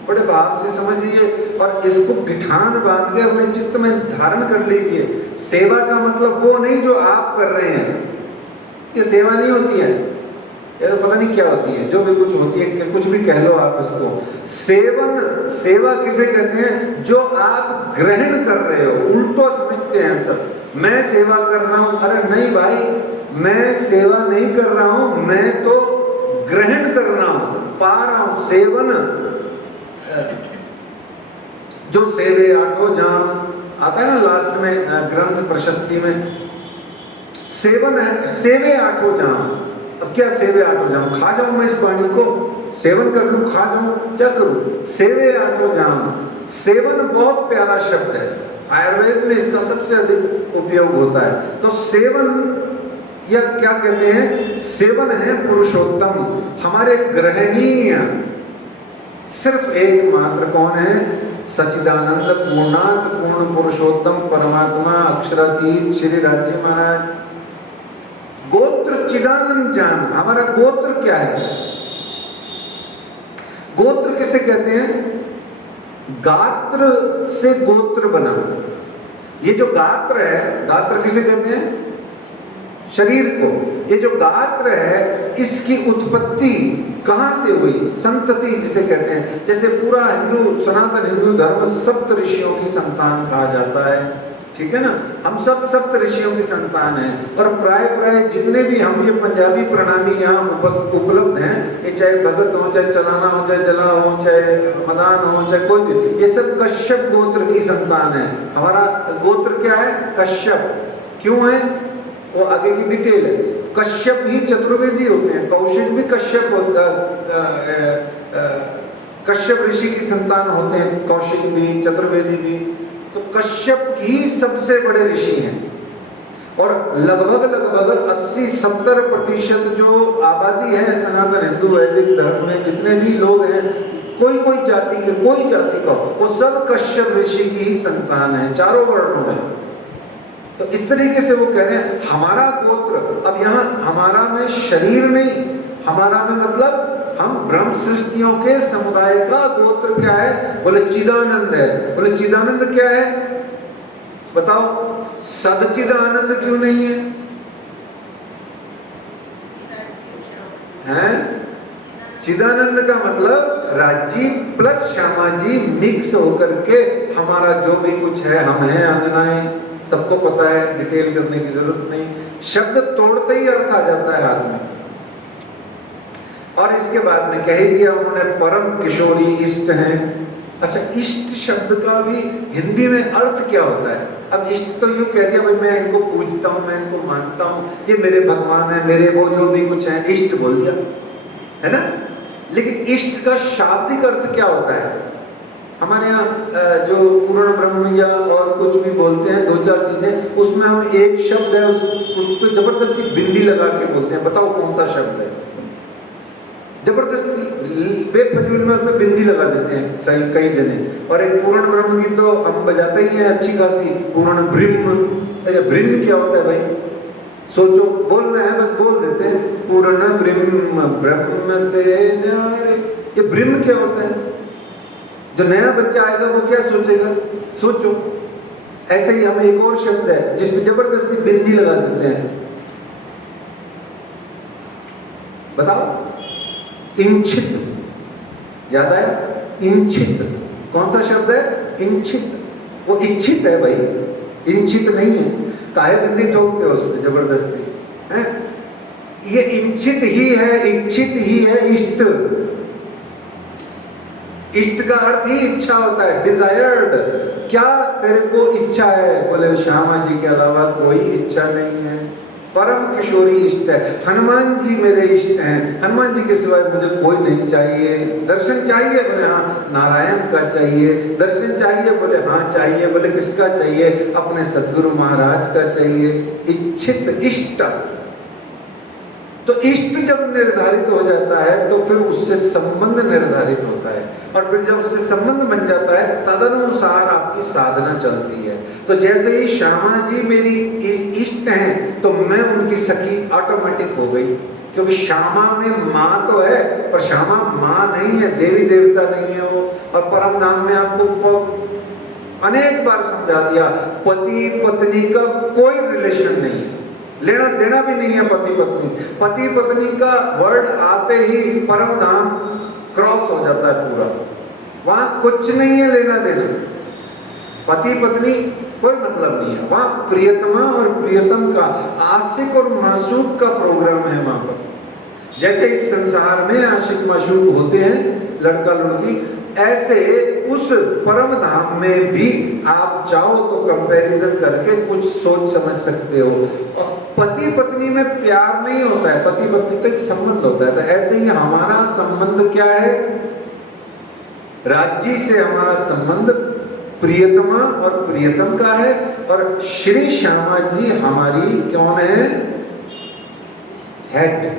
बड़े भाव से समझिए और इसको गिठान बांध के अपने चित्त में धारण कर लीजिए। सेवा का मतलब वो नहीं जो आप कर रहे हैं, ये सेवा नहीं होती है, ये तो पता नहीं क्या होती है, जो भी कुछ होती है, कुछ भी कह लो आप इसको। सेवन, सेवा किसे कहते हैं? जो आप ग्रहण कर रहे हो। उल्टा समझते हैं हम सब, मैं सेवा कर रहा हूं। अरे नहीं भाई, मैं सेवा नहीं कर रहा हूं, मैं तो ग्रहण कर रहा हूं, पा रहा हूं। सेवन जो सेवे आठों जाम आता है ना लास्ट में ग्रंथ प्रशस्ति में, सेवन है, सेवे आठों जाम। अब क्या सेवे आठों जाम? खा जाऊं मैं इस पानी को, सेवन कर लूं, खा जाऊं, क्या करूं? सेवे आठों जाम। सेवन बहुत प्यारा शब्द है, आयुर्वेद में इसका सबसे अधिक उपयोग होता है। तो सेवन या क्या कहते हैं? सेवन है पुरुषोत्तम, हमारे ग्रहणीय सिर्फ एकमात्र कौन है? सच्चिदानंद पूर्णात पूर्ण पुरुषोत्तम परमात्मा अक्षरातीत श्री राज्य महाराज। गोत्र चिदानंद जान, हमारा गोत्र क्या है? गोत्र किसे कहते हैं? गात्र से गोत्र बना। ये जो गात्र है, गात्र किसे कहते हैं? शरीर को। ये जो गात्र है, इसकी उत्पत्ति कहां से हुई? संतति जिसे कहते हैं। जैसे पूरा हिंदू, सनातन हिंदू धर्म सप्त ऋषियों की संतान कहा जाता है, ठीक है ना। हम सब सप्त ऋषियों की संतान हैं और प्राय जितने भी हम ये पंजाबी प्रणामी यहाँ उपलब्ध हैं, ये चाहे भगत हो, चाहे चलाना हो, चाहे जला हो, चाहे मदान हो, चाहे कोई भी, ये सब कश्यप गोत्र की संतान है। हमारा गोत्र क्या है? कश्यप। क्यों है? वो आगे की डिटेल है। कश्यप ही चतुर्वेदी होते हैं, कौशिक भी कश्यप होता, कश्यप ऋषि की संतान होते हैं, कौशिक भी, चतुर्वेदी भी। तो कश्यप ही सबसे बड़े ऋषि हैं और लगभग 80-70% जो आबादी है सनातन हिंदू वैदिक धर्म में, जितने भी लोग हैं, कोई जाति का, वो सब कश्यप ऋषि की ही संतान है, चारों वर्णों में। तो इस तरीके से वो कह रहे हैं हमारा गोत्र। अब यहाँ हमारा में शरीर नहीं, हमारा में मतलब हम ब्रह्म सृष्टियों के समुदाय का गोत्र क्या है? बोले चिदानंद है। बोले चिदानंद क्या है? बताओ, सदचिदानंद क्यों नहीं है? हैं? चिदानंद का मतलब राजी प्लस श्यामा जी मिक्स होकर के हमारा जो भी कुछ है, हम हैं अंगनाएं, सबको पता है, डिटेल करने की जरूरत नहीं। शब्द तोड़ते ही अर्थ आ जाता है हाथ में। और इसके बाद में कह ही दिया उन्होंने, परम किशोरी इष्ट हैं। अच्छा, इष्ट शब्द का भी हिंदी में अर्थ क्या होता है? अब इष्ट तो यूं कह दिया भाई मैं इनको पूजता हूँ, मैं इनको मानता हूँ, ये मेरे भगवान है, मेरे वो जो भी कुछ है, इष्ट बोल दिया, है ना। लेकिन इष्ट का शाब्दिक अर्थ क्या होता है? हमारे यहाँ जो पूर्ण ब्रह्म या और कुछ भी बोलते हैं, दो चार चीजें, उसमें हम एक शब्द है उस पर जबरदस्ती बिंदी लगा के बोलते हैं, बताओ कौन सा शब्द है? जबरदस्ती बेफजूल में उसमें बिंदी लगा देते हैं सही कई जने। और एक पूर्ण ब्रह्म की तो हम बजाते ही हैं अच्छी खासी, पूर्ण ब्रह्म। अच्छा ब्रह्म क्या होता है भाई? सोचो, बोलना है बस बोल देते हैं, पूर्ण ब्रह्म, ब्रह्म से न्यारे। ये ब्रह्म क्या होता है? जो नया बच्चा आएगा वो क्या सोचेगा? सोचो। ऐसे ही हम एक और शब्द है जिसमें जबरदस्ती बिंदी लगा देते हैं, बताओ। इंचित, याद आया? इंचित कौन सा शब्द है? इंचित। वो इच्छित है भाई, इंचित नहीं है। काहे बिंदी ठोकते हो उसमें जबरदस्ती है? ये इंचित ही है, इच्छित ही है। इष्ट, इष्ट का अर्थ ही इच्छा होता है, डिजायर्ड। क्या तेरे को इच्छा है? बोले श्यामा जी के अलावा कोई इच्छा नहीं है, परम किशोरी इष्ट है। हनुमान जी मेरे इष्ट हैं, हनुमान जी के सिवाय मुझे कोई नहीं चाहिए। दर्शन चाहिए? बोले हाँ नारायण का चाहिए। दर्शन चाहिए? बोले हाँ चाहिए। बोले किसका चाहिए? अपने सदगुरु महाराज का चाहिए। इच्छित, इष्ट। तो इष्ट जब निर्धारित हो जाता है तो फिर उससे संबंध निर्धारित होता है, और फिर जब उससे संबंध बन जाता है तदनुसार आपकी साधना चलती है। तो जैसे ही श्यामा जी मेरी इष्ट हैं तो मैं उनकी सखी ऑटोमेटिक हो गई, क्योंकि श्यामा में माँ तो है पर श्यामा माँ नहीं है, देवी देवता नहीं है वो। और परम धाम में आपको अनेक बार समझा दिया, पति पत्नी का कोई रिलेशन नहीं है, लेना देना भी नहीं है पति पत्नी। पति पत्नी का वर्ड आते ही परम धाम क्रॉस हो जाता है पूरा, वहां कुछ नहीं है लेना देना। पति पत्नी कोई मतलब नहीं है वहां। प्रियतमा और प्रियतम का, आशिक और मासूक का प्रोग्राम है वहां पर। जैसे इस संसार में आशिक मासूक होते हैं, लड़का लड़की, ऐसे उस परम धाम में भी आप चाहो तो कंपैरिजन करके कुछ सोच समझ सकते हो। और पति पत्नी में प्यार नहीं होता है, पति पत्नी तो एक संबंध होता है। तो ऐसे ही हमारा संबंध क्या है? राज्य से हमारा संबंध प्रियतमा और प्रियतम का है, और श्री श्यामा जी हमारी कौन है? हेड,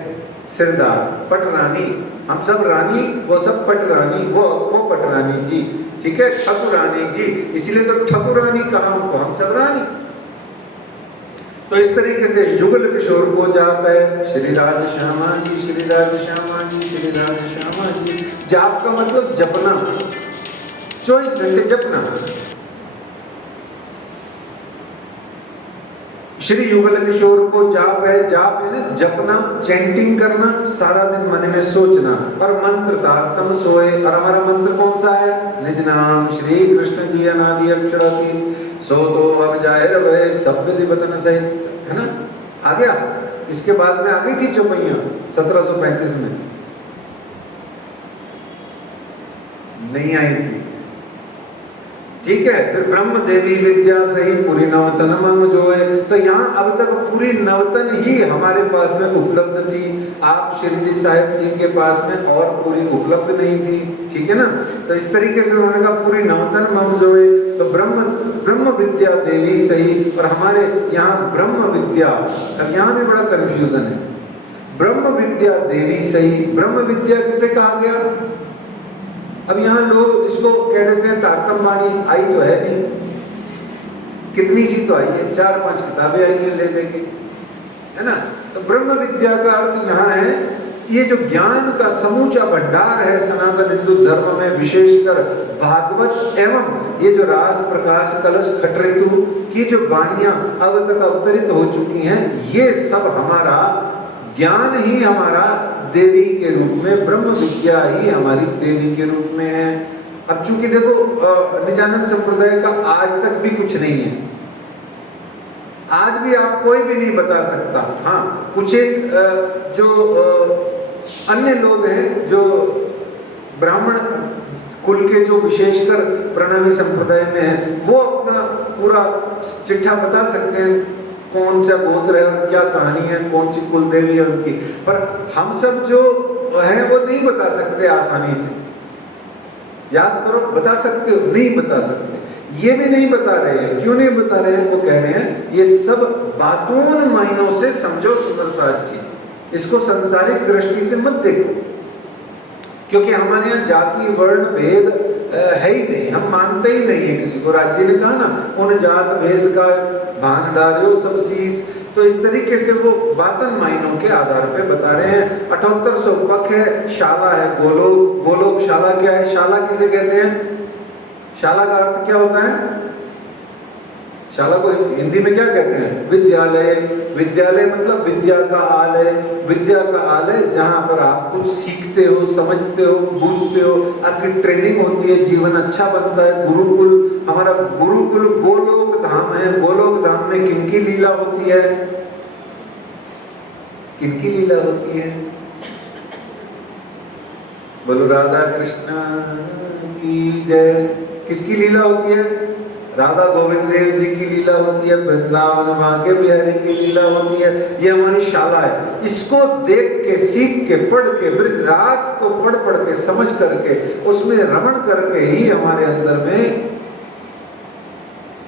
सिरदार, पटरानी। हम सब रानी, वो सब पटरानी, वो पटरानी जी, ठीक है, ठकुरानी जी। इसलिए तो ठकुरानी कहा हमको, हम सब रानी। तो इस तरीके से युगल किशोर को जाप है श्री राज श्यामा जी, श्री राज श्यामा जी, श्री राज श्यामा जी। जाप का मतलब जपना, 24 घंटे जपना। श्री युगल किशोर को जाप है, जाप है ना जपना, चैंटिंग करना, सारा दिन मन में सोचना। और मंत्र तारतम सोए, और हमारा मंत्र कौन सा है? निज नाम श्री कृष्ण जी अनादि अक्षराती सो तो अब जाहिर भय सब विधि बदन सहित, है ना। आ गया। इसके बाद में आ गई थी चौपैया 1735 में, नहीं आई थी, ठीक है। फिर ब्रह्म देवी विद्या सही पूरी नवतन मन जो है, तो यहाँ अब तक पूरी नवतन ही हमारे पास में उपलब्ध थी। आप श्री जी साहिब जी के पास में और पूरी उपलब्ध नहीं थी, ठीक है ना। तो इस तरीके से उन्होंने कहा पूरी नवतन मम जो है, तो ब्रह्म विद्या देवी सही। और हमारे यहाँ ब्रह्म विद्या, अब यहाँ भी बड़ा कंफ्यूजन है। ब्रह्म विद्या देवी सही, ब्रह्म विद्या किसे कहा गया? अब यहाँ लोग इसको कह देते हैं तारतम वाणी, आई तो है नहीं, कितनी सी तो आई है, 4-5 किताबें आई हैं ले देके, है ना। तो ब्रह्म विद्या का अर्थ यहाँ है ये जो ज्ञान का समूचा भंडार है सनातन हिंदू धर्म में, विशेषकर भागवत एवं ये जो रास प्रकाश कलश खटरेतु की जो वाणियां अब तक अवतरित हो चुकी हैं, ये सब हमारा ज्ञान ही हमारा देवी के रूप में, ब्रह्म विद्या ही हमारी देवी के रूप में है। अब चूंकि देखो निजानंद संप्रदाय का आज तक भी कुछ नहीं है, आज भी आप कोई भी नहीं बता सकता। हाँ, कुछ एक जो अन्य लोग हैं जो ब्राह्मण कुल के जो विशेषकर प्रणामी संप्रदाय में है, वो अपना पूरा चिट्ठा बता सकते हैं कौन सा गोत्र है और क्या कहानी है, कौन सी कुल देवी है उनकी। पर हम सब जो हैं वो नहीं बता सकते आसानी से। याद करो, बता सकते हो? नहीं बता सकते। ये भी नहीं बता रहे हैं। क्यों नहीं बता रहे हैं? वो कह रहे हैं ये सब बातून मायनों से समझो सुंदर साथ जी, इसको संसारिक दृष्टि से मत देखो, क्योंकि हमारे यहाँ जाति वर्ण भेद है ही नहीं, हम मानते ही नहीं है किसी को। राज्य ने कहा ना, उन जात भेष का भान डालो सब शीश। तो इस तरीके से वो बातन मायनों के आधार पे बता रहे हैं। 7800 पक है, शाला है, गोलोक। गोलोक शाला क्या है? शाला किसे कहते हैं? शाला का अर्थ क्या होता है? शाला को हिंदी में क्या कहते हैं? विद्यालय। विद्यालय मतलब विद्या का आलय। विद्या का आलय जहां पर आप कुछ सीखते हो, समझते हो, बूझते हो, आपकी ट्रेनिंग होती है, जीवन अच्छा बनता है। गुरुकुल, हमारा गुरुकुल गोलोक धाम है। गोलोक धाम में किनकी लीला होती है? किनकी लीला होती है? बोलो राधा कृष्ण की जय। किसकी लीला होती है? राधा गोविंद देव जी की लीला होती है, वृंदावन भाग्य बिहारी की लीला होती है। ये हमारी शाला है। इसको देख के, सीख के, पढ़ के, वृद्धरास को पढ़ के, समझ करके, उसमें रमण करके ही हमारे अंदर में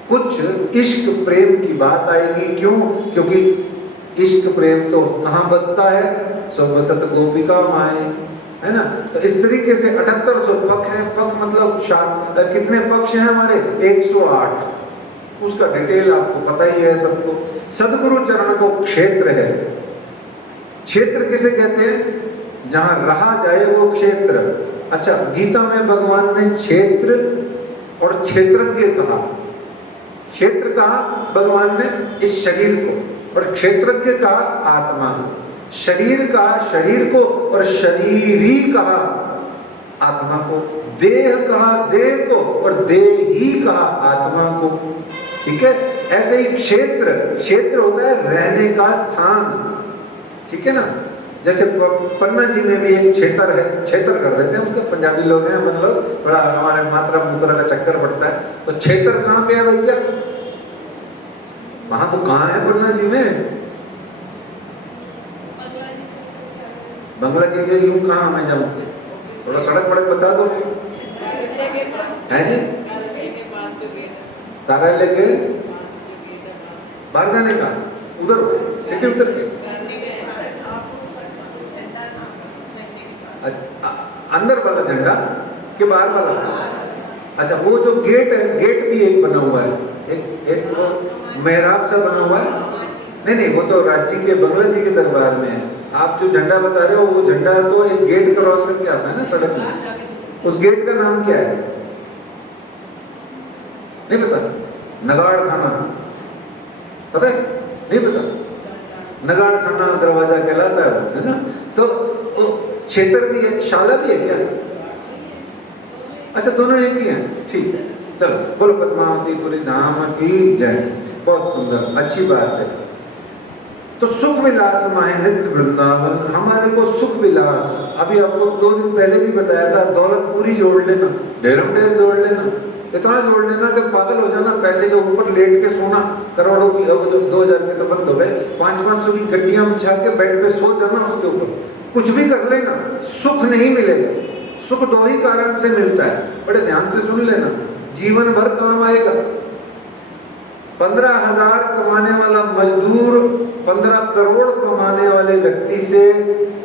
कुछ इश्क प्रेम की बात आएगी। क्यों? क्योंकि इश्क प्रेम तो कहाँ बसता है? सब बसत गोपिका माए, है ना। तो इस तरीके से 7800 पक है। पक मतलब कितने पक्ष हैं हमारे? 108। उसका डिटेल आपको पता ही है सबको। सदगुरु चरण को क्षेत्र है। क्षेत्र किसे कहते हैं? जहां रहा जाए वो क्षेत्र। अच्छा, गीता में भगवान ने क्षेत्र और क्षेत्रज्ञ कहा। क्षेत्र कहा भगवान ने इस शरीर को, और क्षेत्रज्ञ कहा आत्मा। शरीर कहा शरीर को, और शरीरी कहा आत्मा को। देह कहा देह को, और देही कहा आत्मा को। ठीक है। ऐसे ही क्षेत्र, क्षेत्र होता है रहने का स्थान। ठीक है ना। जैसे पन्ना जी में भी एक क्षेत्र है, क्षेत्र कर देते हैं उसका, पंजाबी लोग हैं हम लोग, थोड़ा हमारे मात्रा मुद्रा का चक्कर पड़ता है। तो क्षेत्र कहाँ पे है भैया? वहां तो कहाँ है पन्ना जी में? बंगला जी के यूं कहाँ मैं जाऊँ? थोड़ा सड़क पड़क बता दो। है जी? कार्यालय के बाहर जाने का, उधर सिटी उतर के अंदर वाला झंडा के बाहर वाला? अच्छा, वो जो गेट है, गेट भी एक बना हुआ है, एक वो मेहराब सा बना हुआ है। नहीं, वो तो राज्य के बंगला जी के दरबार में है। आप जो झंडा बता रहे हो, वो झंडा तो एक गेट क्रॉस करके आता है ना सड़क में। उस गेट का नाम क्या है? नहीं पता? नगाड़ खाना, पता है? नहीं पता? नगाड़ खाना दरवाजा कहलाता है ना। तो क्षेत्र भी है, शाला भी है क्या? अच्छा, दोनों एक ही हैं। ठीक है, चलो बोलो पद्मावती पुरी धाम की जय। बहुत सुंदर, अच्छी बात है। तो सुख विलास माहे नित्य वृंदावन। हमारे को सुख विलास, अभी आपको 2 दिन पहले भी बताया था, दौलत पूरी जोड़ लेना, ढेरों ढेर जोड़ लेना, इतना जोड़ लेना कि पागल हो जाना, पैसे के ऊपर लेट के सोना। करोड़ों की, अब जो 2000 के तो बंद हो गए, 500-500 की गड्डियां बिछा के बेड पे सो जाना, उसके ऊपर कुछ भी कर लेना, सुख नहीं मिलेगा। सुख 2 ही कारण से मिलता है, बड़े ध्यान से सुन लेना, जीवन भर काम आएगा। 15,000 कमाने वाला मजदूर 15 करोड़ कमाने वाले व्यक्ति से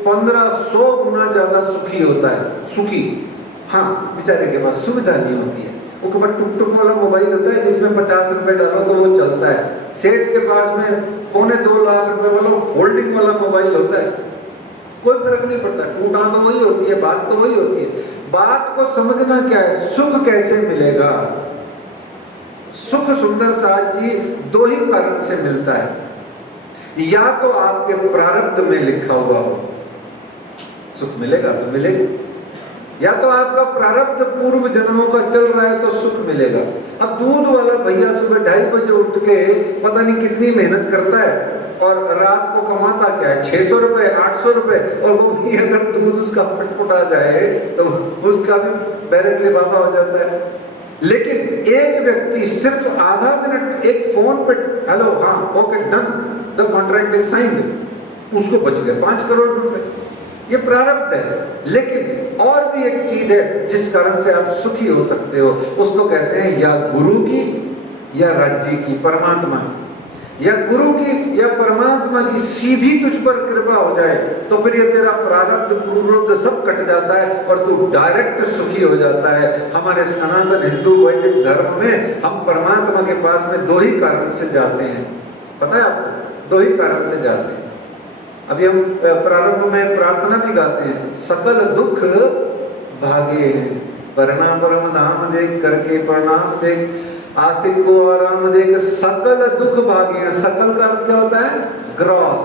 1500 गुना ज्यादा सुखी होता है। सुखी, हाँ, बेचारे के पास सुविधा नहीं होती है। वो के पास टुक टुक वाला मोबाइल होता है जिसमें 50 रुपए डालो तो वो चलता है। सेठ के पास में 2.25 लाख रुपए वाला फोल्डिंग वाला मोबाइल होता है। कोई फर्क नहीं पड़ता, टूटा तो वही होती है, बात तो वही होती है। बात को समझना क्या है, सुख कैसे मिलेगा। सुख सुंदर साथ जी 2 ही कारण से मिलता है। या तो आपके प्रारब्ध में लिखा हुआ हो, सुख मिलेगा तो मिलेगा, या तो आपका प्रारब्ध पूर्व जन्मों का चल रहा है तो सुख मिलेगा। अब दूध वाला भैया सुबह 2:30 बजे उठ के पता नहीं कितनी मेहनत करता है और रात को कमाता क्या है, 600 रुपए, 800 रुपए, और वो भी अगर दूध उसका फटफटा जाए तो उसका भी बैरक लिफाफा हो जाता है। लेकिन एक व्यक्ति सिर्फ आधा मिनट एक फोन पे हेलो, हाँ, okay, done, the contract is signed, उसको बच गए 5 करोड़ रुपए। ये प्रारब्ध है। लेकिन और भी एक चीज है जिस कारण से आप सुखी हो सकते हो, उसको कहते हैं या गुरु की या राज्य की, परमात्मा की। या गुरु की या परमात्मा की सीधी तुझ पर कृपा हो जाए तो फिर ये तेरा प्रारब्ध पूर्वोक्त सब कट जाता है और तू डायरेक्ट सुखी हो जाता है। हमारे सनातन हिंदू वैदिक धर्म में हम परमात्मा के पास में दो ही कारण से जाते हैं, पता है आपको? दो ही कारण से जाते हैं। अभी हम प्रारंभ में प्रार्थना भी गाते हैं, सकल दुख भागे हैं, प्रणाम परम धाम देख करके प्रणाम देख, आशिक को आराम देख, सकल दुख भागे हैं। सकल का अर्थ क्या होता है? ग्रॉस।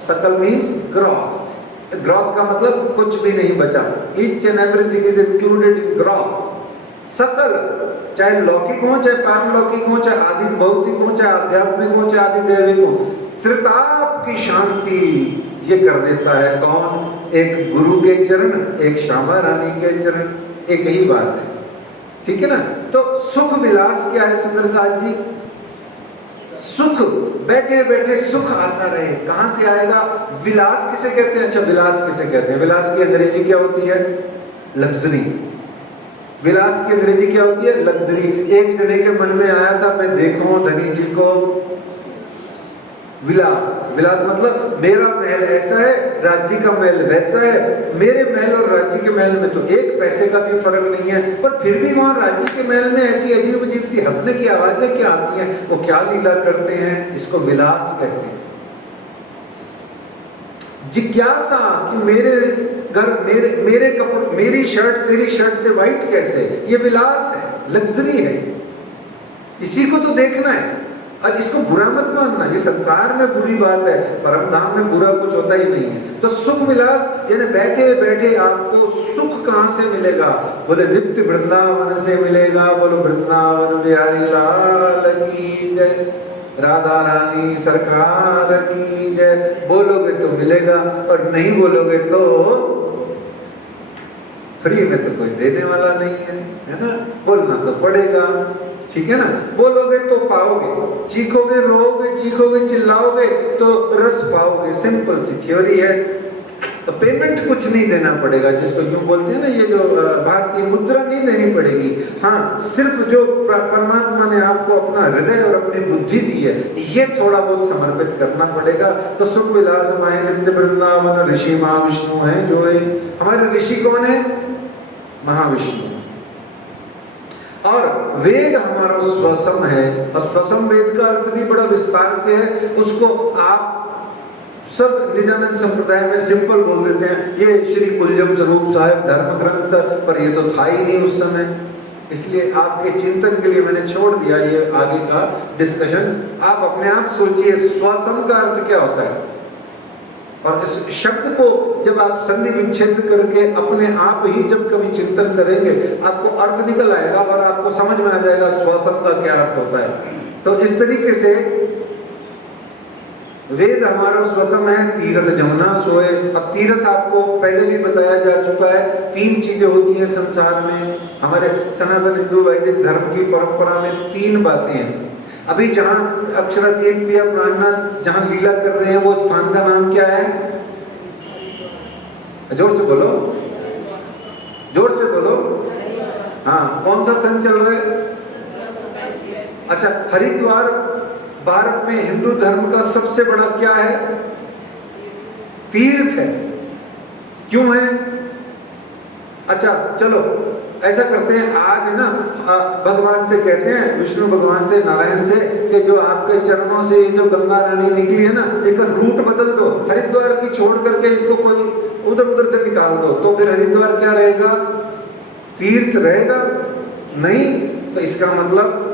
सकल मीन्स ग्रॉस। ग्रॉस का मतलब कुछ भी नहीं बचा, each and everything is included in gross. सकल, चाहे लौकिक हो, चाहे पारलौकिक हो, चाहे आदि भौतिक हो, चाहे आध्यात्मिक हो, चाहे आदि दैविक हो, त्रिताप की शांति ये कर देता है कौन? एक गुरु के चरण, एक श्यामा रानी के चरण, एक ही बात है, ठीक है ना? तो सुख विलास क्या है सुंदर साथ जी? सुख, बैठे बैठे सुख आता रहे, कहां से आएगा? विलास किसे कहते हैं? अच्छा, विलास किसे कहते हैं? विलास की अंग्रेजी क्या होती है? लग्जरी। विलास की अंग्रेजी क्या होती है? लग्जरी। एक जने के मन में आया था, मैं देखूं धनी जी को विलास। विलास मतलब मेरा महल ऐसा है, राज्य का महल वैसा है। मेरे महल और राज्य के महल में तो एक पैसे का भी फर्क नहीं है, पर फिर भी वहां राज्य के महल में ऐसी अजीब अजीब सी हंसने की आवाजें क्या आती हैं, वो क्या लीला करते हैं, इसको विलास कहते हैं। जिज्ञासा कि मेरे घर, मेरे कपड़े, मेरी शर्ट तेरी शर्ट से व्हाइट कैसे, ये विलास है, लग्जरी है। इसी को तो देखना है और इसको बुरा मत मानना। ये संसार में बुरी बात है, परम धाम में बुरा कुछ होता ही नहीं है। तो सुख विलास यानी बैठे बैठे आपको सुख कहां से मिलेगा? बोले नित्य वृंदावन से मिलेगा। बोलो वृंदावन बिहारी लाल की जय, राधा रानी सरकार की जय। बोलोगे तो मिलेगा और नहीं बोलोगे तो फ्री में तो कोई देने वाला नहीं है ना? बोलना तो पड़ेगा, ठीक है ना? बोलोगे तो पाओगे, चीखोगे, रोओगे, चीखोगे, चिल्लाओगे तो रस पाओगे। सिंपल सी थ्योरी है। तो पेमेंट कुछ नहीं देना पड़ेगा, जिसको यूं बोलते हैं ना, ये जो भारतीय मुद्रा नहीं देनी पड़ेगी। हाँ, सिर्फ जो परमात्मा ने आपको अपना हृदय और अपनी बुद्धि दी है, ये थोड़ा बहुत समर्पित करना पड़ेगा। तो सुख विलास माए नित्य वृंदावन, ऋषि महाविष्णु है जो है। हमारे ऋषि कौन है? महाविष्णु। और वेद हमारा स्वसम है, और स्वसम वेद का अर्थ भी बड़ा विस्तार से है। उसको आप सब निजानंद संप्रदाय में सिंपल बोल देते हैं, ये श्री कुलजम स्वरूप साहिब धर्म ग्रंथ, पर ये तो था ही नहीं उस समय। इसलिए आपके चिंतन के लिए मैंने छोड़ दिया ये आगे का डिस्कशन। आप अपने आप सोचिए स्वसम का अर्थ क्या होता है, और इस शब्द को जब आप संधि विच्छेद करके अपने आप ही जब कभी चिंतन करेंगे, आपको अर्थ निकल आएगा और आपको समझ में आ जाएगा स्वसम का क्या अर्थ होता है। तो इस तरीके से वेद हमारा स्वसम है। तीर्थ जमुना सोए। अब तीर्थ आपको पहले भी बताया जा चुका है, 3 चीजें होती हैं संसार में। हमारे सनातन हिंदू वैदिक धर्म की परंपरा में 3 बातें हैं। अभी जहां अक्षरातीत पिया प्राणनाथ जहां लीला कर रहे हैं, वो स्थान का नाम क्या है? जोर से बोलो, जोर से बोलो। हाँ, कौन सा सन चल रहा है? अच्छा, हरिद्वार भारत में हिंदू धर्म का सबसे बड़ा क्या है? तीर्थ है। क्यों है? अच्छा चलो ऐसा करते हैं, आज है ना भगवान से कहते हैं, विष्णु भगवान से, नारायण से, कि जो आपके चरणों से ये जो गंगा रानी निकली है ना, एक रूट बदल दो, हरिद्वार की छोड़ करके इसको कोई उधर उधर से निकाल दो, तो फिर हरिद्वार क्या रहेगा? तीर्थ रहेगा? नहीं। तो इसका मतलब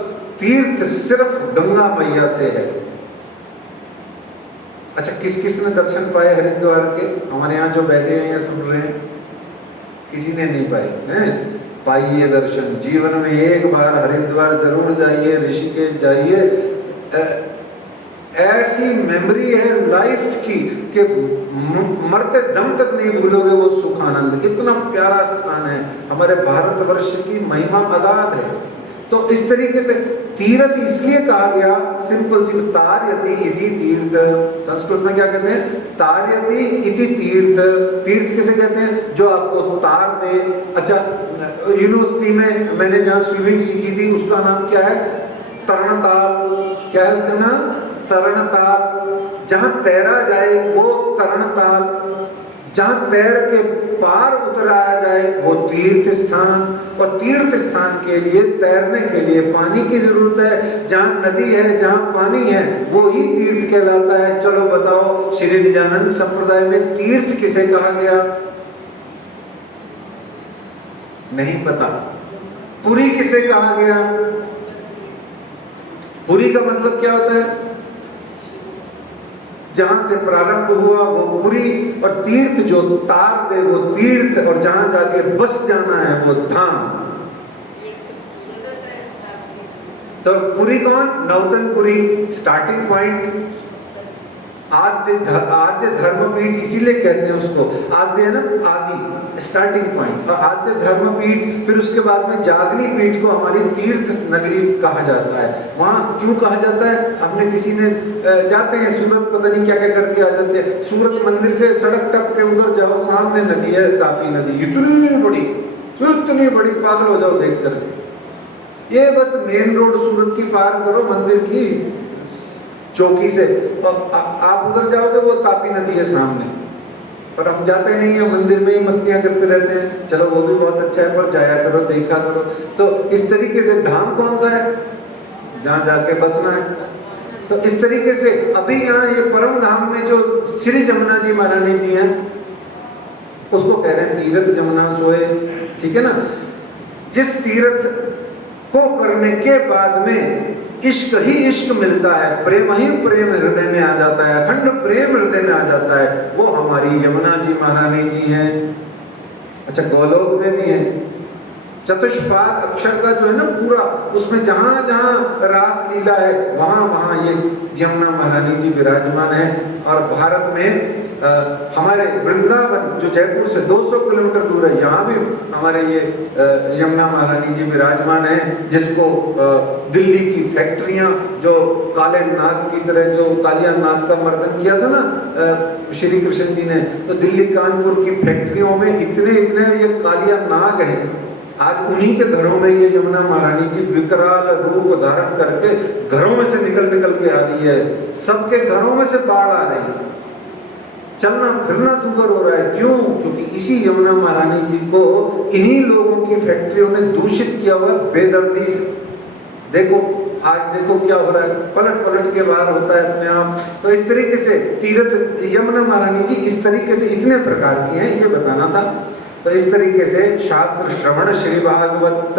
तीर्थ सिर्फ गंगा मैया से है। अच्छा, किस किस ने दर्शन पाए हरिद्वार के? हमारे यहाँ जो बैठे हैं या सुन रहे हैं, किसी ने नहीं पाए हैं? पाइए दर्शन। जीवन में एक बार हरिद्वार जरूर जाइए, ऋषिकेश जाइए। ऐसी मेमोरी है लाइफ की कि मरते दम तक नहीं भूलोगे वो सुख आनंद। इतना प्यारा स्थान है। हमारे भारतवर्ष की महिमा अगाध है। तो इस तरीके से तीर्थ इसलिए कहा गया, सिंपल सी, तार्यति इति तीर्थ। संस्कृत में क्या कहते हैं? तार्यति इति तीर्थ। तीर्थ किसे कहते हैं? जो आपको तार दे। अच्छा, यूनिवर्सिटी में मैंने जहाँ स्विमिंग सीखी थी उसका नाम क्या है? तरणताल। क्या है उसका नाम? तरणताल। जहाँ तैरा जाए वो तरणताल, जहाँ तैर के पार उतराया जाए वो तीर्थ स्थान। और तीर्थ स्थान के लिए, तैरने के लिए पानी की जरूरत है। जहाँ नदी है, जहाँ पानी है, वो ही तीर्थ कहलाता है। चलो बताओ, श्री निजानंद संप्रदाय में तीर्थ किसे कहा गया? नहीं पता। पुरी किसे कहा गया? पुरी का मतलब क्या होता है? जहां से प्रारंभ हुआ वो पुरी, और तीर्थ जो तार दे वो तीर्थ, और जहां जाके बस जाना है वो धाम। तो पुरी कौन? नौतनपुरी स्टार्टिंग पॉइंट। आद्य धर्मपीठ इसीलिए कहते हैं उसको, आद्य है ना, आदि, स्टार्टिंग पॉइंट। और आद्य धर्मपीठ, फिर उसके बाद में जागनी पीठ को हमारी तीर्थ नगरी कहा जाता है। वहाँ क्यों कहा जाता है? हमने किसी ने जाते हैं सूरत, पता नहीं क्या क्या करके आ जाते हैं। सूरत मंदिर से सड़क टप के उधर जाओ, सामने नदी है, तापी नदी, इतनी बड़ी, पागल हो जाओ देख करके। ये बस मेन रोड सूरत की पार करो मंदिर की चौकी से, और आप उधर जाओगे वो तापी नदी है सामने। पर हम जाते नहीं है, मंदिर में ही मस्तियां करते रहते हैं। चलो वो भी बहुत अच्छा है, पर जाया करो, देखा करो। तो इस तरीके से धाम कौन सा है? जहाँ जाके बसना है। तो इस तरीके से अभी यहाँ ये परम धाम में जो श्री जमुना जी महारानी जी हैं, उसको कह रहे हैं तीर्थ जमुना सोए। ठीक है ना? जिस तीर्थ को करने के बाद में इश्क ही इश्क मिलता है, प्रेम ही प्रेम हृदय में आ जाता है, अखंड प्रेम हृदय में आ जाता है, वो हमारी यमुना जी महारानी जी हैं। अच्छा, गोलोक में भी है। चतुष्पाद अक्षर का जो है ना पूरा, उसमें जहाँ जहाँ रास लीला है वहाँ वहाँ ये यमुना महारानी जी विराजमान है। और भारत में हमारे वृंदावन जो जयपुर से 200 किलोमीटर दूर है, यहाँ भी हमारे ये यमुना महारानी जी विराजमान है, जिसको दिल्ली की फैक्ट्रियाँ, जो काले नाग की तरह, जो कालिया नाग का मर्दन किया था ना श्री कृष्ण जी ने, तो दिल्ली कानपुर की फैक्ट्रियों में इतने ये कालिया नाग हैं। आज उन्हीं के घरों में ये यमुना महारानी जी विकराल रूप धारण करके घरों में से निकल के आ रही है। सबके घरों में से बाढ़ आ रही है, चलना फिरना दूभर हो रहा है। क्यों? क्योंकि इसी यमुना महारानी जी को इन्हीं लोगों की फैक्ट्रियों ने दूषित किया हुआ बेदर्दी से। देखो आज देखो क्या हो रहा है, पलट के बाहर होता है अपने आप। तो इस तरीके से तीर्थ यमुना महारानी जी इस तरीके से इतने प्रकार की हैं, ये बताना था। तो इस तरीके से शास्त्र श्रवण श्री भागवत,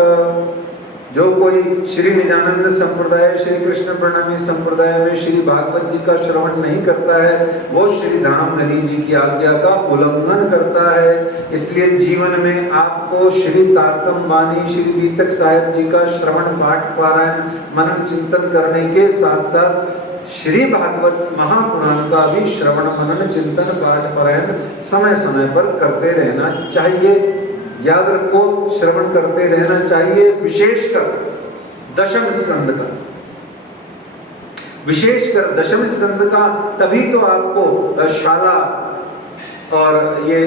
जो कोई श्री निजानंद संप्रदाय, श्री कृष्ण प्रणामी संप्रदाय में श्री भागवत जी का श्रवण नहीं करता है, वो श्री धामधनी जी की आज्ञा का उल्लंघन करता है। इसलिए जीवन में आपको श्री तारतम वाणी, श्री बीतक साहेब जी का श्रवण पाठ पारायण मनन चिंतन करने के साथ साथ श्री भागवत महापुराण का भी श्रवण मनन चिंतन पाठ पारायण समय समय पर करते रहना चाहिए। याद रखो, श्रवण करते रहना चाहिए, विशेषकर दशम स्कंद का, विशेषकर दशम स्कंद का। तभी तो आपको शाला और ये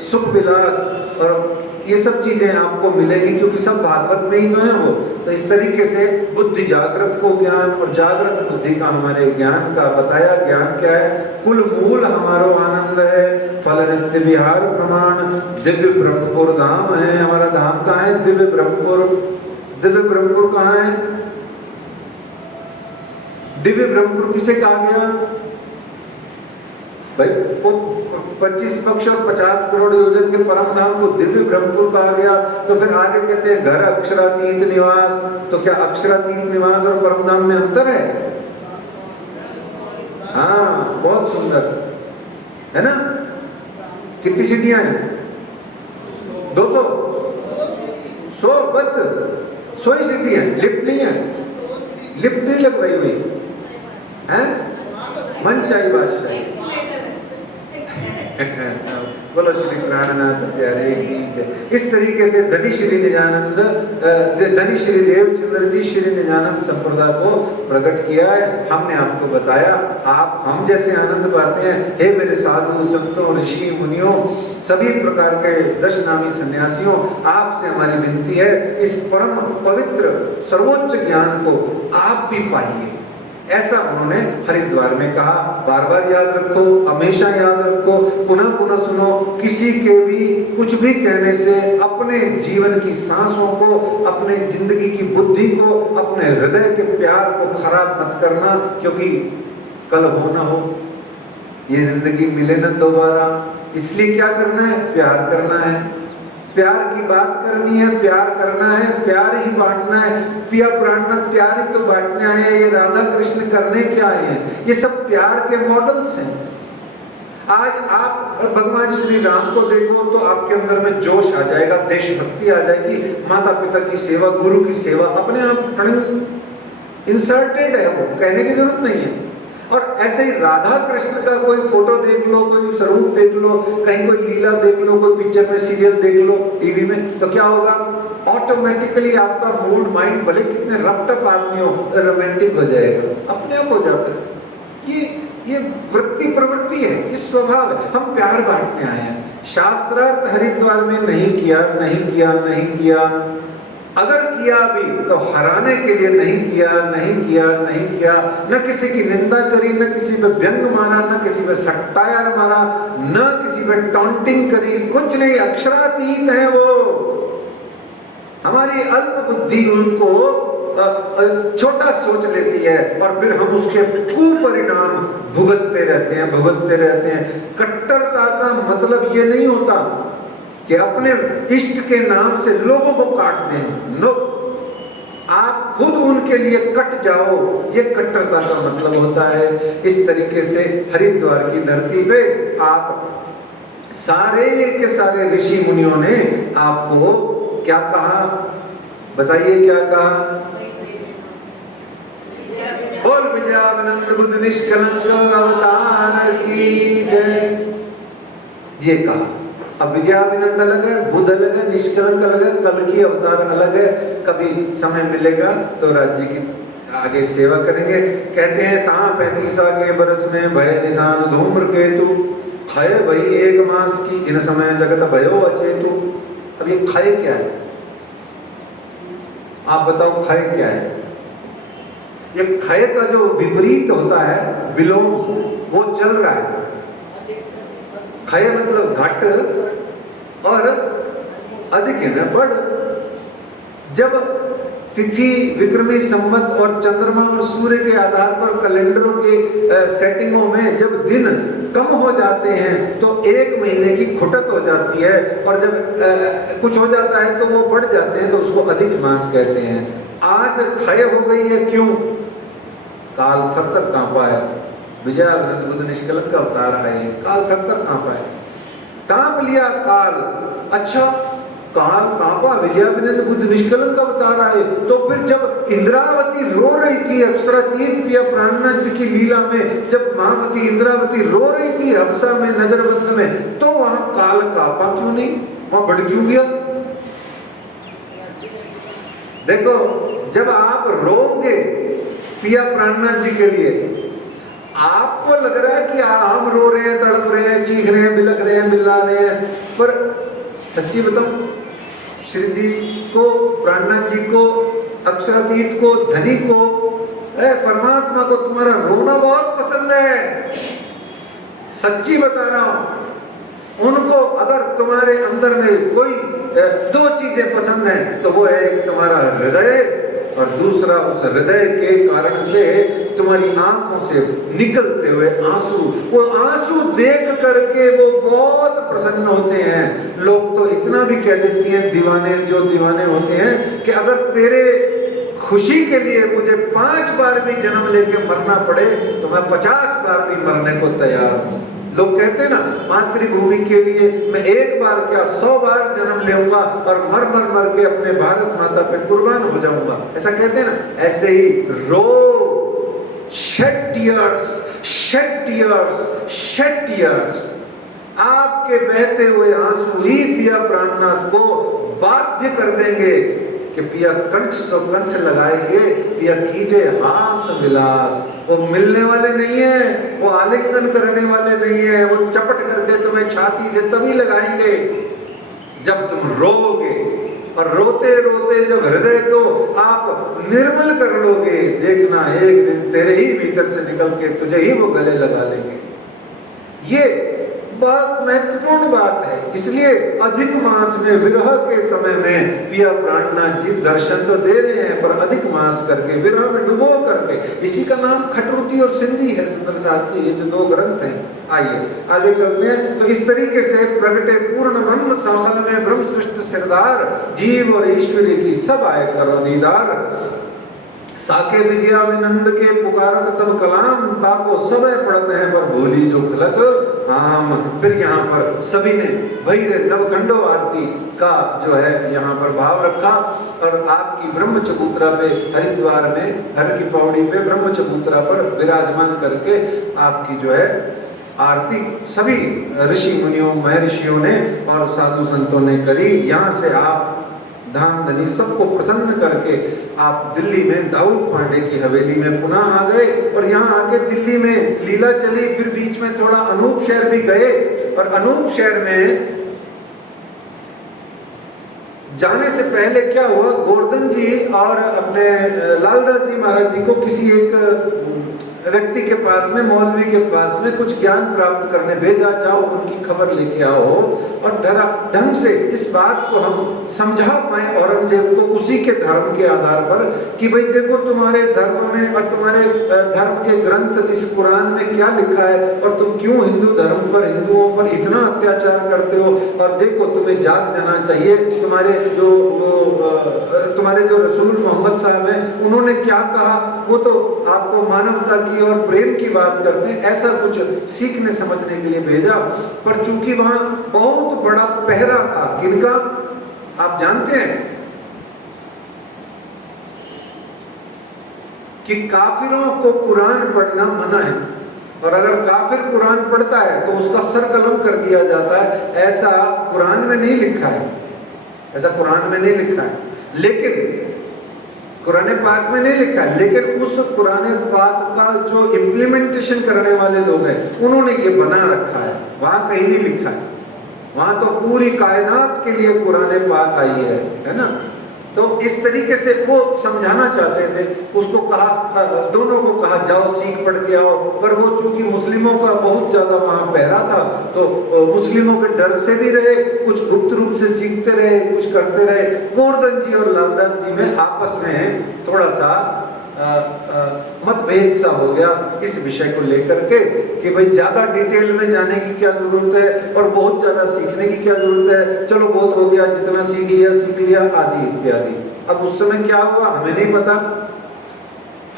सुख विलास और ये सब चीजें आपको मिलेंगी, क्योंकि सब भागवत में ही तो है वो। तो इस तरीके से बुद्धि जागृत को ज्ञान, और जागृत बुद्धि का हमारे ज्ञान का बताया। ज्ञान क्या है? कुल मूल हमारो आनंद है, फल नित्य विहार प्रमाण, दिव्य ब्रह्मपुर धाम है। हमारा धाम कहाँ है? दिव्य ब्रह्मपुर। दिव्य ब्रह्मपुर कहाँ है? दिव्य ब्रह्मपुर किसे कहा गया भाई? 25 पक्ष और 50 करोड़ योजन के परम धाम को दिव्य ब्रह्मपुर कहा गया। तो फिर आगे कहते हैं घर अक्षरातीत निवास। तो क्या अक्षरातीत निवास और परम धाम में अंतर है? हाँ, बहुत सुंदर है ना। कितनी सीढ़ियां हैं? 200 100 बस 100 ही सीढ़ी है, लिफ्ट नहीं है। लिफ्ट नहीं लगवाई हुई है, मन चाहिए बादशाह। बोलो श्री प्राणनाथ प्यारे की। इस तरीके से धनी श्री देवचंद्र जी श्री निजानंद संप्रदाय को प्रकट किया है। हमने आपको बताया, आप हम जैसे आनंद पाते हैं। हे मेरे साधु संतों, ऋषि मुनियों, सभी प्रकार के दशनामी सन्यासियों, आपसे हमारी विनती है, इस परम पवित्र सर्वोच्च ज्ञान को आप भी पाइए। ऐसा उन्होंने हरिद्वार में कहा। बार बार याद रखो, हमेशा याद रखो, पुनः पुनः सुनो। किसी के भी कुछ भी कहने से अपने जीवन की सांसों को, अपने जिंदगी की बुद्धि को, अपने हृदय के प्यार को खराब मत करना, क्योंकि कल हो ना हो, ये जिंदगी मिले ना दोबारा। इसलिए क्या करना है? प्यार करना है, प्यार की बात करनी है, प्यार करना है, प्यार ही बांटना है। पिया प्राणनाथ प्यार ही तो बांटने आए हैं, ये राधा कृष्ण करने क्या आए हैं? ये सब प्यार के मॉडल्स हैं। आज आप भगवान श्री राम को देखो तो आपके अंदर में जोश आ जाएगा, देशभक्ति आ जाएगी, माता पिता की सेवा, गुरु की सेवा अपने आप इंसर्टेड है, वो कहने की जरूरत नहीं है। और ऐसे ही राधा कृष्ण का कोई फोटो देख लो, कोई स्वरूप देख लो, कहीं कोई लीला देख लो, कोई पिक्चर में, सीरियल देख लो टीवी में, तो क्या होगा? ऑटोमेटिकली आपका मूड, माइंड, भले कितने रफ टफ आदमी हो, रोमांटिक हो जाएगा, अपने आप हो जाता है। ये वृत्ति प्रवृत्ति है, ये स्वभाव है। हम प्यार बांटने आए हैं। शास्त्रार्थ हरिद्वार में नहीं किया। अगर किया भी तो हराने के लिए नहीं किया। न किसी की निंदा करी, न किसी पे व्यंग मारा, न किसी पे सट्टायर मारा, न किसी पे टॉन्टिंग करी, कुछ नहीं। अक्षरातीत है वो। हमारी अल्प बुद्धि उनको छोटा सोच लेती है और फिर हम उसके कुपरिणाम भुगतते रहते हैं। कट्टरता का मतलब ये नहीं होता कि अपने इष्ट के नाम से लोगों को काट दें। नो, आप खुद उनके लिए कट जाओ, ये कट्टरता का मतलब होता है। इस तरीके से हरिद्वार की धरती पे आप सारे के सारे ऋषि मुनियों ने आपको क्या कहा? बताइए क्या कहा? बोल विजयानंद बुद्ध निष्कलंक अवतार की जय, ये कहा। अब विजयानंद अलग है, बुद्ध अलग है, निष्कलंक अलग है, कल की अवतार अलग है। कभी समय मिलेगा तो राज्य की आगे सेवा करेंगे। कहते हैं ता 35 के बरस में भय निशान धूम्र केतु, खय भई 1 मास की, इन समय जगत भयो अचेतु। अब ये खय क्या है? आप बताओ खय क्या है? ये खय का जो विपरीत होता है, विलोम, वो चल रहा है। खय मतलब घट और अधिक है ना, बढ़। जब तिथि, विक्रमी संवत और चंद्रमा और सूर्य के आधार पर कैलेंडरों के सेटिंगों में जब दिन कम हो जाते हैं तो 1 महीने की खुटत हो जाती है, और जब कुछ हो जाता है तो वो बढ़ जाते हैं, तो उसको अधिक मास कहते हैं। आज क्षय हो गई है, क्यों? काल थर-थर कांपा है। विजयानंद बुद्ध निष्कलंक का अवतार है, काल थर-थर कांपा है, कांप लिया काल। अच्छा, काल कांपा, विजयानंद बुद्ध निष्कलंक अवतार आए, तो फिर जब इंद्रावती रो रही थी अक्षरातीत पिया प्राणनाथ जी की लीला में, जब महावती इंद्रावती रो रही थी हबसा में, नजरबंद में, तो वहां काल कांपा क्यों नहीं? वहां बढ़ क्यों गया? देखो, जब आप रोगे पिया प्राणनाथ जी के लिए, आपको लग रहा है कि हम रो रहे हैं, तड़प रहे हैं, चीख रहे हैं, बिलख रहे हैं, मिला रहे हैं, पर सच्ची बताओ, श्री जी को, प्राणनाथ जी को, अक्षरातीत को, धनी को, परमात्मा को तुम्हारा रोना बहुत पसंद है। सच्ची बता रहा हूं, उनको अगर तुम्हारे अंदर में कोई 2 चीजें पसंद हैं तो वो है एक तुम्हारा हृदय, और दूसरा उस हृदय के कारण से तुम्हारी आंखों से निकलते हुए आंसू। वो आंसू देख करके वो बहुत प्रसन्न होते हैं। लोग तो इतना भी कह देती हैं, दीवाने जो दीवाने होते हैं, कि अगर तेरे खुशी के लिए मुझे 5 बार भी जन्म लेके मरना पड़े तो मैं 50 बार भी मरने को तैयार हूं। लोग कहते हैं ना, मातृभूमि के लिए मैं 1 बार क्या 100 बार जन्म लेऊंगा और मर मर मर के अपने भारत माता पे कुर्बान हो जाऊंगा, ऐसा कहते हैं ना। ऐसे ही रो, shed tears, shed tears, shed tears, आपके बहते हुए आंसू ही पिया प्राणनाथ को बाध्य कर देंगे कि पिया कंठ सो कंठ लगाएंगे, पिया कीजे हास विलास। वो मिलने वाले नहीं है, वो आलिंगन करने वाले नहीं है, वो चपट करके तुम्हें छाती से तभी लगाएंगे जब तुम रोओगे। और रोते रोते जब हृदय को आप निर्मल कर लोगे, देखना एक दिन तेरे ही भीतर से निकल के तुझे ही वो गले लगा लेंगे। ये बहुत महत्वपूर्ण बात है। इसलिए अधिक मास में, विरह के समय में पिया प्राणनाथ जी दर्शन तो दे रहे हैं, पर अधिक मास करके, विरह में डुबो करके। इसी का नाम खटरुति और सिंधी है सुंदर साथ जी, ये जो दो ग्रंथ हैं। आइए आगे चलते हैं। तो इस तरीके से प्रगटे पूर्ण ब्रह्म साखल में ब्रह्म सृष्ट सिरदार, जीव और ईश्वरी की सब आए करो दीदार। साके विजया विनंद के पुकारत सब कलाम, ताको सब पढ़ते हैं पर भोली जो खलक आम। फिर यहाँ पर सभी ने वही नवखंडो आरती का जो है यहाँ पर भाव रखा। और आपकी ब्रह्म चबूतरा पे हरिद्वार में, हर की पौड़ी पे ब्रह्म चबूतरा पर विराजमान करके आपकी जो है आरती सभी ऋषि मुनियों, महर्षियों ने और साधु संतों ने करी। यहाँ से आप धाम धनी सबको प्रसन्न करके आप दिल्ली में दाऊद पांडे की हवेली में पुनः आ गए। और यहाँ आके दिल्ली में लीला चली, फिर बीच में थोड़ा अनूप शहर भी गए। और अनूप शहर में जाने से पहले क्या हुआ, गोवर्धन जी और अपने लालदास जी महाराज जी को किसी एक व्यक्ति के पास में, मौलवी के पास में कुछ ज्ञान प्राप्त करने भेजा, जाओ उनकी खबर लेके आओ और ढंग से इस बात को हम समझा पाए औरंगजेब को उसी के धर्म के आधार पर कि भाई देखो तुम्हारे धर्म में और तुम्हारे धर्म के ग्रंथ इस कुरान में क्या लिखा है और तुम क्यों हिंदू धर्म पर, हिंदुओं पर इतना अत्याचार करते हो। और देखो तुम्हें जाग जाना चाहिए, तुम्हारे जो रसूल मोहम्मद साहब हैं उन्होंने क्या कहा, वो तो आपको मानवता की और प्रेम की बात करते हैं। ऐसा कुछ सीखने समझने के लिए भेजा। पर चूंकि वहां बहुत बड़ा पहरा था, किनका आप जानते हैं कि काफिरों को कुरान पढ़ना मना है, और अगर काफिर कुरान पढ़ता है तो उसका सर कलम कर दिया जाता है। ऐसा कुरान में नहीं लिखा है, ऐसा कुरान में नहीं लिखा है, लेकिन कुरान पाक में नहीं लिखा है। लेकिन उस कुरान पाक का जो इम्प्लीमेंटेशन करने वाले लोग हैं उन्होंने ये बना रखा है, वहां कहीं नहीं लिखा है। वहां तो पूरी कायनात के लिए कुरान पाक आई है ना। तो इस तरीके से वो समझाना चाहते थे, उसको कहा, दोनों को कहा जाओ सीख पढ़ के आओ। पर वो चूंकि मुस्लिमों का बहुत ज्यादा वहां पहरा था तो मुस्लिमों के डर से भी रहे, कुछ गुप्त रूप से सीखते रहे, कुछ करते रहे। गोवर्धन जी और लालदास जी में आपस में थोड़ा सा मतभेद सा हो गया इस विषय को लेकर के कि भाई ज्यादा डिटेल में जाने की क्या जरूरत है और बहुत ज्यादा सीखने की क्या जरूरत है, चलो बहुत हो गया, जितना सीख लिया आदि इत्यादि। अब उस समय क्या हुआ हमें नहीं पता,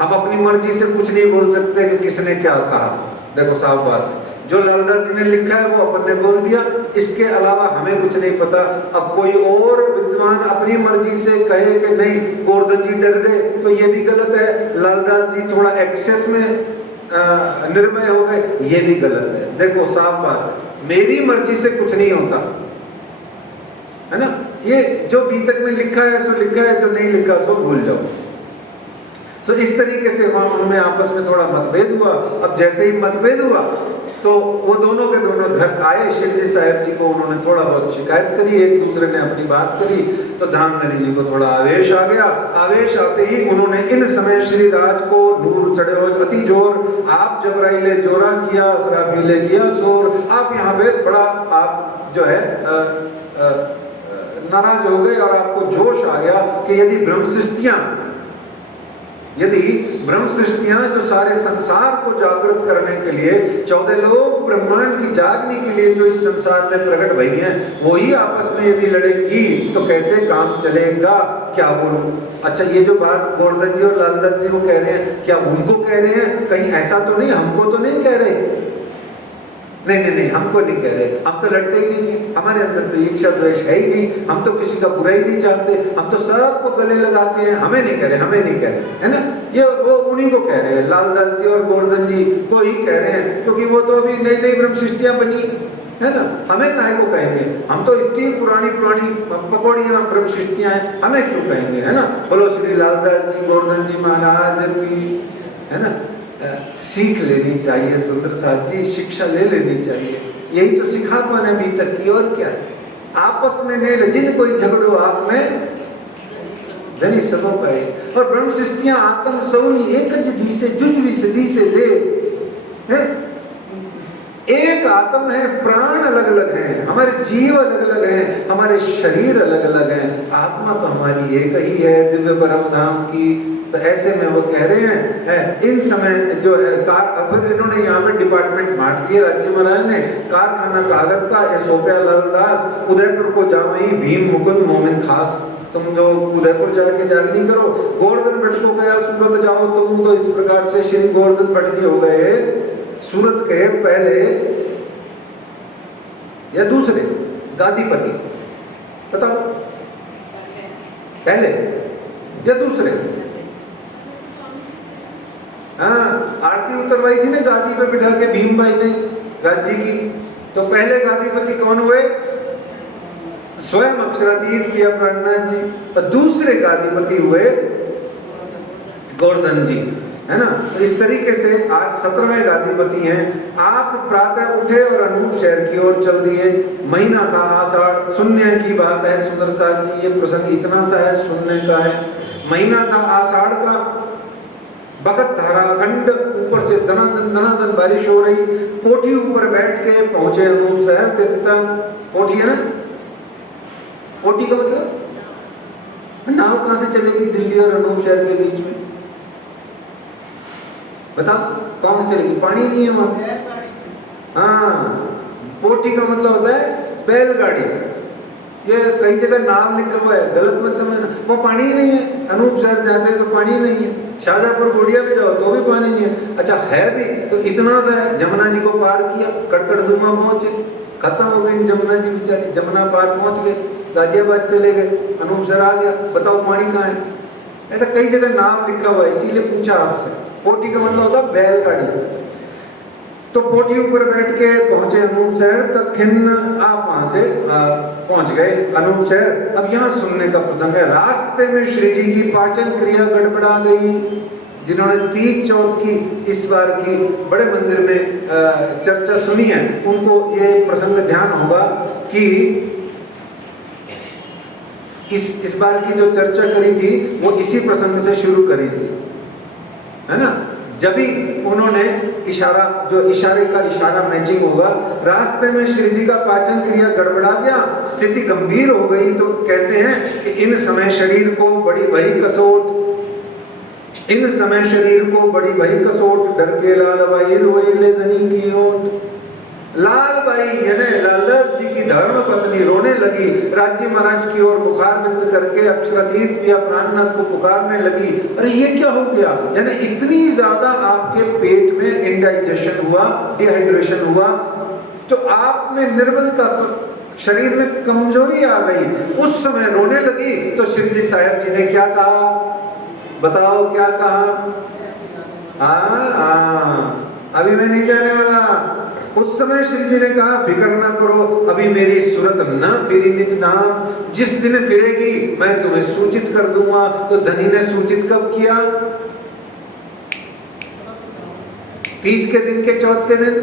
हम अपनी मर्जी से कुछ नहीं बोल सकते कि किसने क्या कहा। देखो साफ बात है, जो लालदास जी ने लिखा है वो अपन ने बोल दिया, इसके अलावा हमें कुछ नहीं पता। अब कोई और विद्वान अपनी मर्जी से कहे कि नहीं गोवर्धन जी डर गए तो ये भी गलत है, लालदास जी थोड़ा एक्सेस में निर्भय हो गए, ये भी गलत है। देखो साफ बात है, मेरी मर्जी से कुछ नहीं होता है ना। ये जो बीतक में लिखा है सो लिखा है, जो नहीं लिखा सो भूल जाओ। सो इस तरीके से वहां उनमें आपस में थोड़ा मतभेद हुआ। अब जैसे ही मतभेद हुआ तो वो दोनों के दोनों घर आए, शिवजी साहब जी को उन्होंने थोड़ा बहुत शिकायत करी, एक दूसरे ने अपनी बात करी, तो धामधनी जी को थोड़ा आवेश आ गया। आवेश आते ही उन्होंने इन समय श्री राज को नूर चढ़े हो अति जोर, आप जबराइले जोरा किया, असराफीले किया शोर। आप यहाँ पे बड़ा आप जो है नाराज हो गए और आपको जोश आ गया कि यदि ब्रह्म सृष्टियां जो सारे संसार को जागृत करने के लिए, 14 लोग ब्रह्मांड की जागने के लिए जो इस संसार में प्रकट भई हैं, वो ही आपस में यदि लड़ेंगी तो कैसे काम चलेगा। क्या वो अच्छा ये जो बात गोवर्धन जी और लालदास जी को कह रहे हैं, क्या उनको कह रहे हैं? कहीं ऐसा तो नहीं, हमको तो नहीं कह रहे? नहीं, हमको नहीं कह रहे, हम तो लड़ते ही नहीं है, हमारे अंदर तो ईर्ष्या द्वेष है ही नहीं, हम तो किसी का बुराई नहीं चाहते, हम तो सबको गले लगाते हैं, हमें नहीं कह रहे, है ना। ये वो उन्हीं को कह रहे हैं, लालदास जी और गोवर्धन जी को ही कह रहे हैं, क्योंकि वो तो अभी नई नई ब्रह्म सृष्टियां बनी। है ना, हमें काहे को कहेंगे, हम तो इतनी पुरानी पुरानी पकौड़ियाँ ब्रह्मशिष्टियाँ हैं, हमें क्यों कहेंगे, है ना। बोलो श्री लालदास जी गोवर्धन जी महाराज की, है ना। सीख लेनी चाहिए सुंदर साथ जी, शिक्षा ले लेनी चाहिए, यही तो सिखापन है भीतर की, और क्या है। आपस में ने जिन कोई झगड़ो आप में धनी सबों का है, और ब्रह्मशिष्टियाँ आत्म सौनी एक दी से जुजवी से दी से दे है, एक आत्म है, प्राण अलग अलग हैं, हमारे जीव अलग अलग हैं, हमारे शरीर अलग अलग हैं, आत्मा तो हमारी एक ही है दिव्य परम धाम की। तो ऐसे में वो कह रहे हैं इन समय जो है फिर इन्होंने यहाँ पे डिपार्टमेंट बांट दिए राज्य महाराज ने, कारखाना कागज का एसोपिया लालदास उदयपुर को जावई भीम मुकुंद मोमिन खास, तुम जो उदयपुर जाके जागनी करो, गोवर्धन भट्ट को गया सूरत जाओ तुम, तो इस प्रकार से श्री गोवर्धन भट्ट जी हो गए सूरत के पहले या दूसरे गादीपति, बताओ पहले या दूसरे। हाँ, आरती उतरवाई थी ना गादी पे बिठा के भीम भाई ने राज्य की, तो पहले गादीपति कौन हुए, स्वयं अक्षरातीत पिया प्राणनाथ जी, और दूसरे गादीपति हुए गोवर्धन जी, है ना। तो इस तरीके से आज 17वें गादीपति हैं। आप प्रातः उठे और अनूप शहर की ओर चल दिए, महीना था आषाढ़, शून्य की बात है सुंदर साथ जी, ये प्रसंग इतना सा है, शून्य का है, महीना था आषाढ़ का, बगत धारा खंड, ऊपर से धनाधन बारिश हो रही, कोठी ऊपर बैठ के पहुंचे अनूप शहर, देखता कोठी है ना, कोठी का मतलब नाव कहां से चलेगी दिल्ली और अनूप शहर के बीच में, बताओ कौन चलेगी, पानी नहीं है वहां पे। हाँ, पोटी का मतलब होता है बैलगाड़ी, ये कई जगह नाम लिखा हुआ है, गलत मत समझना, वो पानी ही नहीं है। अनूप शहर जाते हैं तो पानी नहीं है, शाहजहाँपुर गोड़िया में जाओ तो भी पानी नहीं है। अच्छा है भी तो इतना सा है, जमुना जी को पार किया, कड़कड़दुमा पहुंचे, खत्म हो गई जमुना जी बेचारी, जमुना पार पहुंच गए, गाजियाबाद चले गए, अनूप शहर आ गया, बताओ पानी कहाँ है। ऐसा कई जगह नाम लिखा हुआ है, इसीलिए पूछा आपसे। पोटी का मतलब होता है बैलगाड़ी। तो पोटी ऊपर बैठ के पहुंचे अनूप शहर, तत्क्षण आप वहां से पहुंच गए अनूप शहर। अब यहाँ सुनने का प्रसंग है, रास्ते में श्री जी की पाचन क्रिया गड़बड़ा गई। जिन्होंने तीज चौथ की इस बार की बड़े मंदिर में चर्चा सुनी है, उनको ये प्रसंग ध्यान होगा कि इस बार की जो चर्चा करी थी वो इसी प्रसंग से शुरू करी थी, है ना। जब भी उन्होंने इशारा, जो इशारे का इशारा मैचिंग होगा, रास्ते में श्री जी का पाचन क्रिया गड़बड़ा गया, स्थिति गंभीर हो गई, तो कहते हैं कि इन समय शरीर को बड़ी भई कसोट, इन समय शरीर को बड़ी भई कसोट, डर के लाल बाई रोई ले धनी की ओट। लाल बाई यानी लालदास जी की धर्म पत्नी रोने लगी, राज्य महाराज की ओर मुखार बंद करके अक्षरातीत पिया प्राणनाथ को पुकारने लगी, अरे ये क्या हो गया, यानी इतनी ज्यादा आपके पेट में इंडाइजेशन हुआ, डिहाइड्रेशन हुआ, तो आप में निर्बलता, तो शरीर में कमजोरी आ गई। उस समय रोने लगी तो श्री जी साहब जी ने क्या कहा, बताओ क्या कहा। अभी मैं नहीं जाने वाला। उस समय श्री जी ने कहा, फिक्र ना करो, अभी मेरी सूरत न फिरी निज धाम, जिस दिन फिरेगी मैं तुम्हें सूचित कर दूंगा। तो धनी ने सूचित कब किया, तीज के दिन के चौथ के दिन,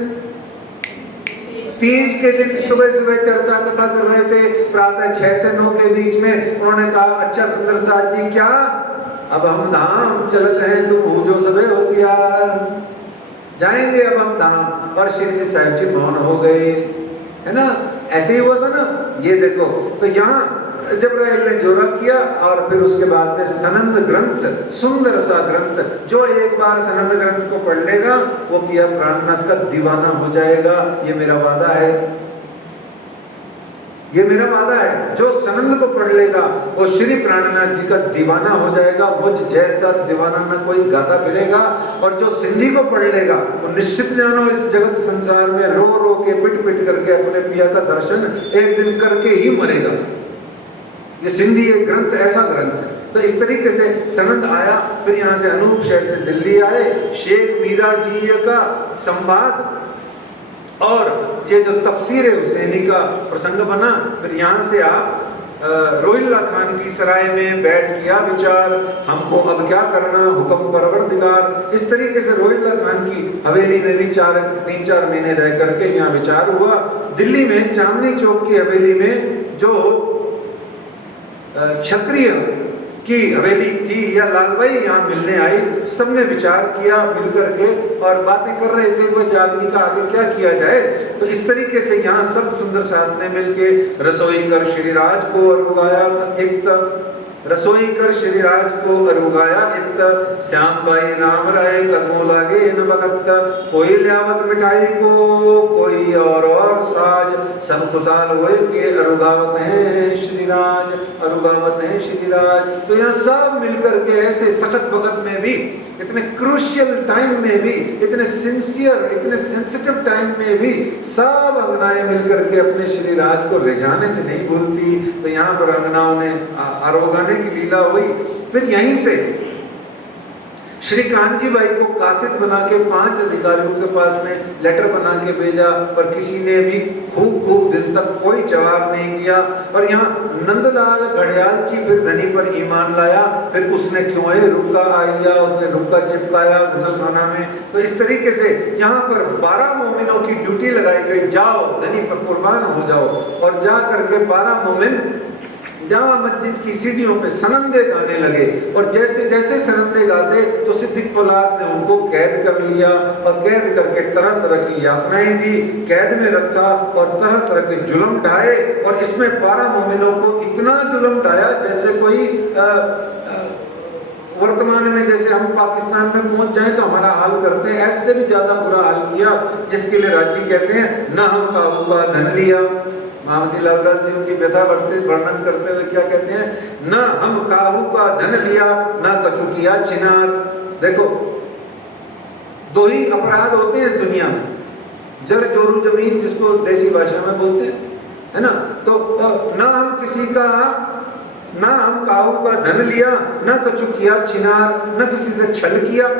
तीज के दिन सुबह सुबह चर्चा कथा कर रहे थे, प्रातः 6 से 9 के बीच में। उन्होंने कहा, अच्छा सुंदर साथ जी क्या, अब हम धाम चलते हैं, तुम हो जो सबे होशियार, जाएंगे अब हम धाम। और श्री जी साहब जी मौन हो गए, है ना। ऐसे ही हुआ था ना, ये देखो। तो यहाँ जबराइल ने जोरा किया, और फिर उसके बाद में सनंद ग्रंथ, सुंदर सा ग्रंथ, जो एक बार सनंद ग्रंथ को पढ़ लेगा वो पिया प्राणनाथ का दीवाना हो जाएगा। ये मेरा वादा है, ये मेरा वादा है। जो सनंद को पढ़ लेगा वो श्री प्राणनाथ जी का दीवाना हो जाएगा। मुझ जैसा दीवाना ना कोई गाता फिरेगा। और जो सिंधी को पढ़ लेगा वो निश्चित जानो इस जगत संसार में रो रो के पिट पिट करके अपने पिया का दर्शन एक दिन करके ही मरेगा। ये सिंधी एक ग्रंथ, ऐसा ग्रंथ है। तो इस तरीके से सनंद आया। फिर यहाँ से अनूप शहर से दिल्ली आए, शेख मीरा जी का संवाद, और ये जो तफसीर हुसैनी का प्रसंग बना, फिर यहाँ से आप रोहिल्ला खान की सराय में बैठ किया विचार, हमको अब क्या करना, हुक्म परवरदिगार। इस तरीके से रोहिल्ला खान की हवेली में भी 3-4 महीने रह करके यहाँ विचार हुआ। दिल्ली में चांदनी चौक की हवेली में जो क्षत्रिय की हवेली थी या लालबाई यहाँ मिलने आई, सबने विचार किया मिलकर के और बातें कर रहे थे बस आदमी का आगे क्या किया जाए। तो इस तरीके से यहाँ सब सुंदर साथ ने मिलके रसोई कर श्रीराज को अरुगाया था। एक रसोई कर श्रीराज को अरुगाया, एक श्याम भाई राम राय कदमों लागे न भगत, कोई लियावत मिठाई को कोई और साज, सब खुशहाल हुए के अरुगावत है श्रीराज, अरुगावत है श्रीराज। तो यहाँ सब मिलकर के ऐसे सखत वक्त में भी, इतने क्रूशियल टाइम में भी, इतने सिंसियर इतने सेंसिटिव टाइम में भी सब अंगनाएं मिलकर के अपने श्री राज को रिझाने से नहीं भूलती। तो यहाँ पर अंगनाओं ने आरोगाने की लीला हुई। फिर यहीं से श्री कांजी बाई को कासिद बना के 5 अधिकारियों के पास में लेटर बना के भेजा, पर किसी ने भी खूब दिन तक कोई जवाब नहीं दिया। और यहाँ नंदलाल घड़ियालची फिर धनी पर ईमान लाया, फिर उसने क्यों है रुक्का आया, उसने रुक्का चिपकाया मुसलमाना में। तो इस तरीके से यहाँ पर 12 मोमिनों की ड्यूटी लगाई गई, जाओ धनी पर कुर्बान हो जाओ। और जा करके 12 मोमिन जामा मस्जिद की सीढ़ियों पे सनंदे गाने लगे, और जैसे जैसे सनंदे गाते तो सिद्दीक फौलाद ने उनको कैद कर लिया, और कैद करके तरह तरह की यातनाएं दी, कैद में रखा और तरह तरह के जुल्म ढाए। और इसमें 12 मोमिनों को इतना जुल्म ढाया जैसे कोई वर्तमान में जैसे हम पाकिस्तान में पहुंच जाएं तो हमारा हाल करते हैं, ऐसे भी ज्यादा बुरा हाल किया, जिसके लिए राजी कहते हैं न हम काबू का धन लिया। महामती लालदास जी उनकी व्यथा वर्णन करते हुए क्या कहते हैं, न हम काहू का धन लिया न कछु किया चिनार। देखो 2 ही अपराध होते हैं इस दुनिया में, जर जोरू जमीन, जिसको देसी भाषा में बोलते हैं, है ना। तो न हम किसी का, न हम काहू का धन लिया न कछु किया चिनार, न किसी से छल किया,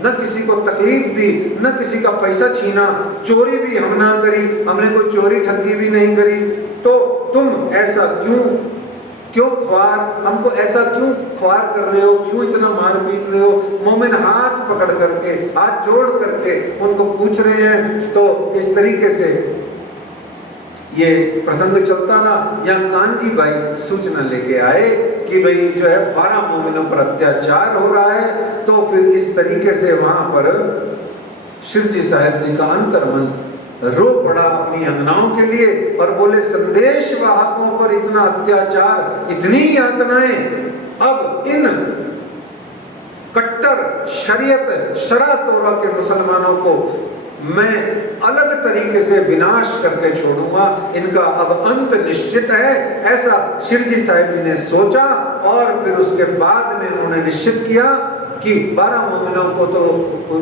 न किसी को तकलीफ दी, न किसी का पैसा छीना, चोरी भी हम ना करी, हमने कोई चोरी ठगी भी नहीं करी। तो तुम ऐसा क्यों ख्वार, हमको ऐसा क्यों ख्वार कर रहे हो, क्यों इतना मार पीट रहे हो। मोमिन हाथ पकड़ करके, हाथ जोड़ करके उनको पूछ रहे हैं। तो इस तरीके से ये प्रसंग चलता ना, यहाँ कांजी भाई सूचना लेके आए कि भाई जो है 12 मोमिनों पर अत्याचार हो रहा है। तो फिर इस तरीके से वहां पर शिरजी साहब जी का अंतर्मन रो पड़ा अपनी अंगनाओं के लिए, और बोले संदेश वाहकों पर इतना अत्याचार, इतनी यातनाएं, अब इन कट्टर शरीयत शरा तोरा के मुसलमानों को मैं अलग तरीके से विनाश करके छोड़ूंगा, इनका अब अंत निश्चित है। ऐसा शिरजी साहिब जी ने सोचा, और फिर उसके बाद में उन्होंने निश्चित किया कि 12 मोमिनों को तो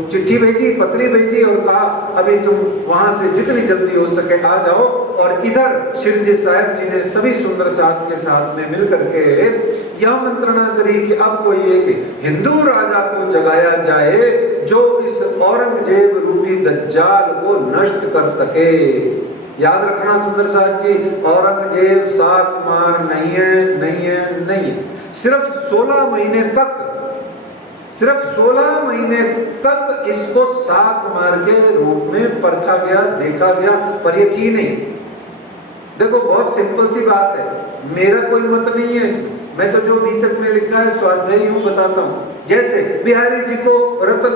चिट्ठी भेजी, पत्री भेजी, और कहा अभी तुम वहां से जितनी जल्दी हो सके आ जाओ। और इधर शिरजी साहिब जी ने सभी सुंदर साथ के साथ में मिलकर के यह मंत्रणा करी कि अब कोई एक हिंदू राजा को जगाया जाए जो इस औरंगजेब रूपी दज्जाल को नष्ट कर सके। याद रखना सुंदर साथ जी, औरंगजेब साकुमार नहीं है। सिर्फ 16 महीने तक इसको साकुमार के रूप में परखा गया, देखा गया, पर ये थी नहीं। देखो बहुत सिंपल सी बात है, मेरा कोई मत नहीं है इसमें, मैं तो जो अभी तक में लिखा है स्वाध्यायी हूँ, बताता हूँ। जैसे बिहारी जी को रतन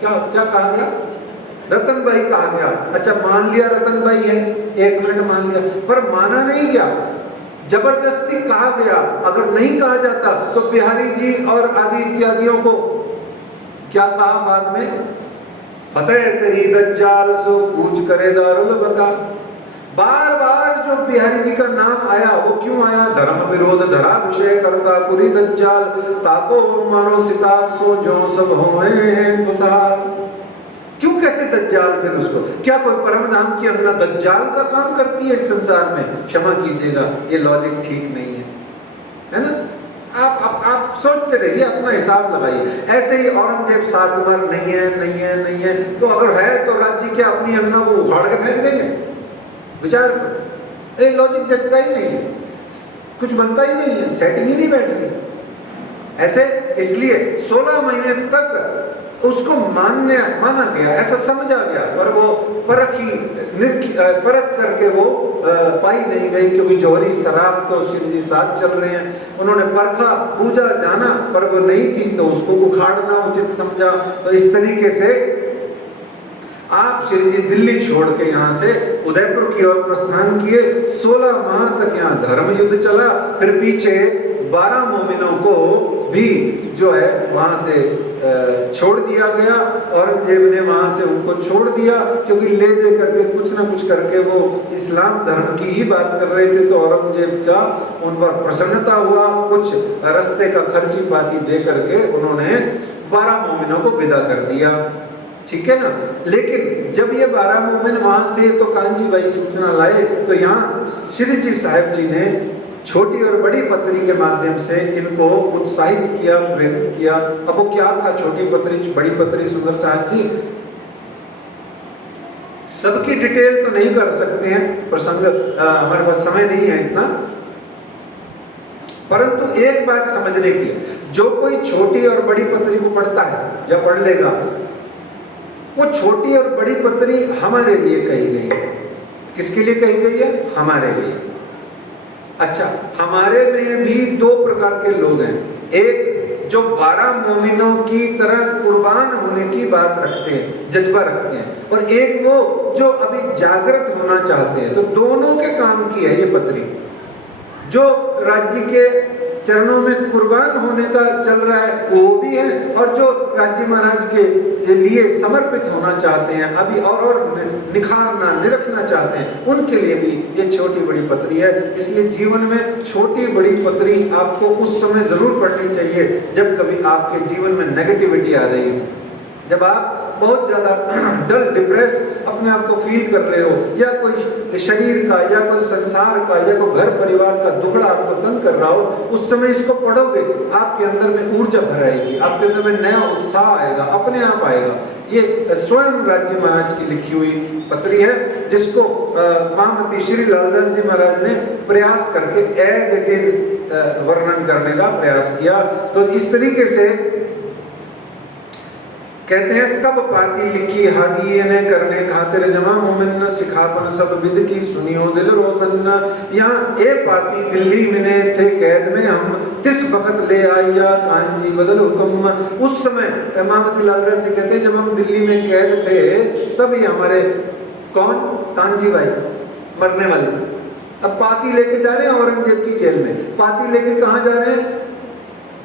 क्या कहा गया, रतन भाई कहा गया। अच्छा मान लिया रतन भाई है, 1 मिनट मान लिया, पर माना नहीं गया, जबरदस्ती कहा गया। अगर नहीं कहा जाता तो बिहारी जी और आदि इत्यादियों को क्या कहा बाद में, फतेह करी दज्जाल सो कूच करे दारुल बका। बार बार जो बिहारी जी का नाम आया वो क्यों आया, धर्म विरोध धरा विषय करता कुरी दज्जाल, ताको मानो सिताब सो जो सब होए फसाल। क्यों कहते दज्जाल फिर उसको, क्या कोई परम नाम की अंगना दज्जाल का काम करती है इस संसार में? क्षमा कीजिएगा, ये लॉजिक ठीक नहीं है, है ना। आप सोचते रहिए, अपना हिसाब लगाइए। ऐसे ही औरंगजेब शाहकुमार नहीं है, नहीं है, नहीं है, तो अगर है तो राज्य क्या अपनी अंगना को उखाड़ के फेंक देंगे? विचार करो, ये लॉजिक जचता ही नहीं है, कुछ बनता ही नहीं है, सेटिंग ही नहीं बैठ रही ऐसे। इसलिए 16 महीने तक उसको माना गया, ऐसा समझा गया, पर वो परख करके वो पाई नहीं गई, क्योंकि जौहरी शराब तो श्री जी साथ चल रहे हैं। उन्होंने परखा, पूजा, जाना, पर वो नहीं थी तो उसको उखाड़ना उचित समझा। तो इस तरीके से आप श्री जी दिल्ली छोड़ के यहाँ से उदयपुर की ओर प्रस्थान किए। 16 माह तक यहाँ धर्म युद्ध चला। फिर पीछे 12 मोमिनों को भी जो है वहाँ से छोड़ दिया गया। औरंगजेब ने वहाँ से उनको छोड़ दिया, क्योंकि ले दे करके कुछ ना कुछ करके वो इस्लाम धर्म की ही बात कर रहे थे। तो औरंगजेब का उन पर प्रसन्नता हुआ, कुछ रास्ते का खर्ची पाती दे करके उन्होंने 12 मोमिनों को विदा कर दिया। ठीक है ना। लेकिन जब ये 12 मोमिन वहाँ थे तो कांजी भाई सूचना लाए, तो यहाँ श्री जी साहब जी ने छोटी और बड़ी पत्री के माध्यम से इनको उत्साहित किया, प्रेरित किया। अब वो क्या था छोटी पत्री, बड़ी पत्री, सुंदर साहब जी, सबकी डिटेल तो नहीं कर सकते हैं, प्रसंग हमारे पास समय नहीं है इतना, परंतु एक बात समझने की, जो कोई छोटी और बड़ी पत्री को पढ़ता है या पढ़ लेगा, वो छोटी और बड़ी पत्री हमारे लिए कही गई है। किसके लिए कही गई है? हमारे लिए। अच्छा, हमारे में भी 2 प्रकार के लोग हैं। एक जो 12 मोमिनों की तरह कुर्बान होने की बात रखते हैं, जज्बा रखते हैं, और एक वो जो अभी जागृत होना चाहते हैं। तो दोनों के काम की है ये पत्री। जो राज्य के चरणों में कुर्बान होने का चल रहा है वो भी है, और जो राज्य महाराज के लिए समर्पित होना चाहते हैं, अभी और निखारना, निरखना चाहते हैं, उनके लिए भी ये छोटी बड़ी पत्री है। इसलिए जीवन में छोटी बड़ी पत्री आपको उस समय जरूर पढ़नी चाहिए जब कभी आपके जीवन में नेगेटिविटी आ रही है, जब आप बहुत ज़्यादा डल, डिप्रेस अपने आप को फील कर रहे हो, या कोई शरीर का या कोई संसार का या कोई घर परिवार का दुखड़ा आपको तंग कर रहा हो, उस समय इसको पढ़ोगे, आपके अंदर में ऊर्जा भर आएगी, आपके अंदर में नया उत्साह आएगा, अपने आप आएगा। ये स्वयं राज्य महाराज की लिखी हुई पत्री है, जिसको महामती श्री लालदास जी महाराज ने प्रयास करके एज इट इज वर्णन करने का प्रयास किया। तो इस तरीके से कहते हैं, तब पाती लिखी हादिये ने करने खातिर जमा मोमिन सिखापन सब विद की सुनियो दिल रोशन। यहाँ ए पाती दिल्ली मिने थे कैद में हम, तिस वक्त ले आया कांजी बदल हुक्म। उस समय महामती लालदास जी कहते हैं, जब हम दिल्ली में कैद थे तब ये हमारे कौन, कांजी भाई मरने वाले, अब पाती लेके जा रहे हैं औरंगजेब की जेल में। पाती लेके कहाँ जा रहे हैं?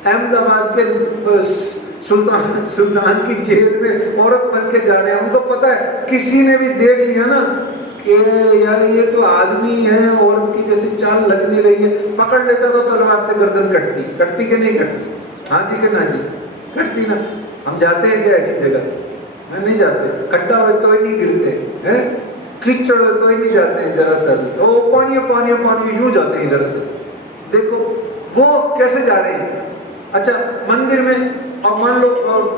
अहमदाबाद के सुल्तान की जेल में औरत बन के जा रहे हैं। उनको पता है, किसी ने भी देख लिया ना कि यार ये तो आदमी है, औरत की जैसी चाल लग नहीं रही है, पकड़ लेता तो तलवार से गर्दन कटती कि नहीं कटती? हाँ जी कि ना जी? कटती ना। हम जाते हैं क्या ऐसी जगह? नहीं जाते। खड्डा हो तो ही नहीं गिरते हैं, कीचड़ हो तो ही नहीं जाते हैं जरा सा भी, ओ पानी यूं जाते हैं इधर से। देखो वो कैसे जा रहे हैं। अच्छा, मंदिर में, और मान लो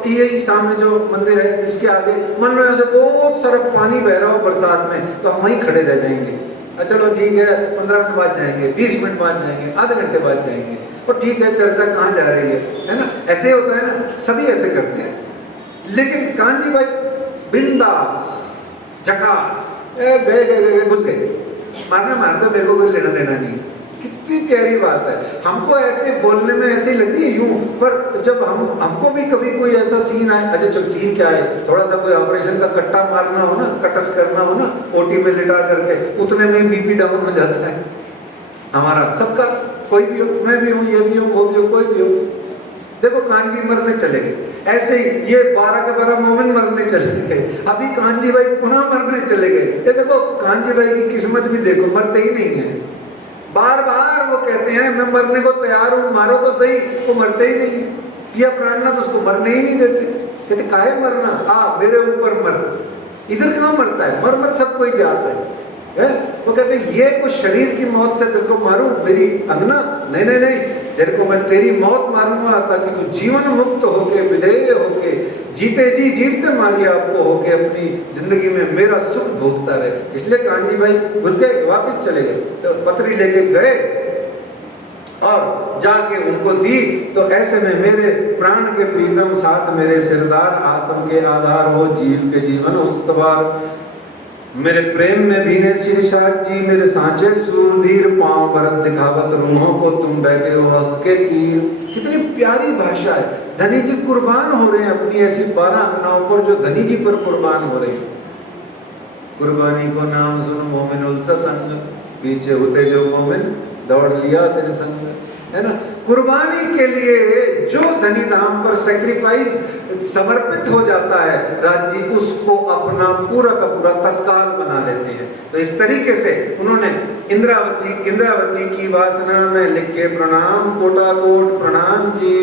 ये सामने जो मंदिर है इसके आगे मान लो यहाँ से बहुत सारा पानी बह रहा हो बरसात में, तो हम वहीं खड़े रह जाएंगे। चलो ठीक है, 15 मिनट बाद जाएंगे, 20 मिनट बाद जाएंगे, आधे घंटे बाद जाएंगे, और ठीक है चर्चा कहाँ जा रही है ना। ऐसे होता है ना, सभी ऐसे करते हैं। लेकिन कांजी भाई बिंदास, झकास, गए घुस गए, मारना मेरे को कोई लेना देना नहीं। कितनी प्यारी बात है। हमको ऐसे बोलने में ऐसे लग रही है यूं, पर जब हमको भी कभी कोई ऐसा सीन आए, अच्छा चल सीन क्या है, थोड़ा सा कोई ऑपरेशन का कट्टा मारना हो ना, कटस करना हो ना, ओटी में लिटा करके, उतने में बीपी डाउन हो जाता है हमारा सबका। कोई भी हो, मैं भी हूँ, ये भी हूँ, वो भी हो, कोई भी हो। देखो कांजी मरने चले गए, ऐसे ही ये 12 के 12 मोमिन मरने चले गए, अभी कांजी भाई पुनः मरने चले गए। ये देखो कांजी भाई की किस्मत भी देखो, मरते ही नहीं है। बार बार वो कहते हैं मैं मरने को तैयार हूँ, मारो तो सही, वो मरते ही नहीं। किया प्राणना तो उसको मरने ही नहीं देते। कहते काहे मरना, आ मेरे ऊपर मर। इधर कहाँ मरता है, मर सबको ही जाता है। वो कहते ये कुछ शरीर की मौत से तेरे को मारूं, मेरी अंगना, नहीं, तेरे को मैं तेरी मौत मारूंगा ताकि तू जीवन मुक्त होके, विधेय होके, जीते जी जीवते मारिए आपको होके अपनी जिंदगी में मेरा सुख भोगता रहे। इसलिए कान्जी भाई घुस गए, वापिस चले गए, तो पत्री लेके गए और जाके उनको दी। तो ऐसे में मेरे प्राण के प्रीतम साथ मेरे सिरदार, आत्म के आधार हो, जीव के जीवन उस्तवार, मेरे प्रेम में भीने शीर्षाद जी, मेरे सांचे सूरधीर, पांव भरत दिखावत रूहों को तुम बैठे हो हक के तीर। कितनी प्यारी भाषा है। धनी जी कुर्बान हो रहे हैं अपनी ऐसी 12 अंगनाओं पर जो धनी जी पर कुर्बान हो रहे हैं। कुर्बानी को नाम सुन मोमिन उलसत अंग, पीछे होते जो मोमिन दौड़ लिया तेरे संग, है ना। कुर्बानी के लिए जो धनी धाम पर सेक्रीफाइस समर्पित हो जाता है, राज्य उसको अपना पूरा का पूरा तत्काल बना लेते हैं। तो इस तरीके से उन्होंने इंद्रावती की वासना में लिख के प्रणाम, कोटा कोट प्रणाम जी।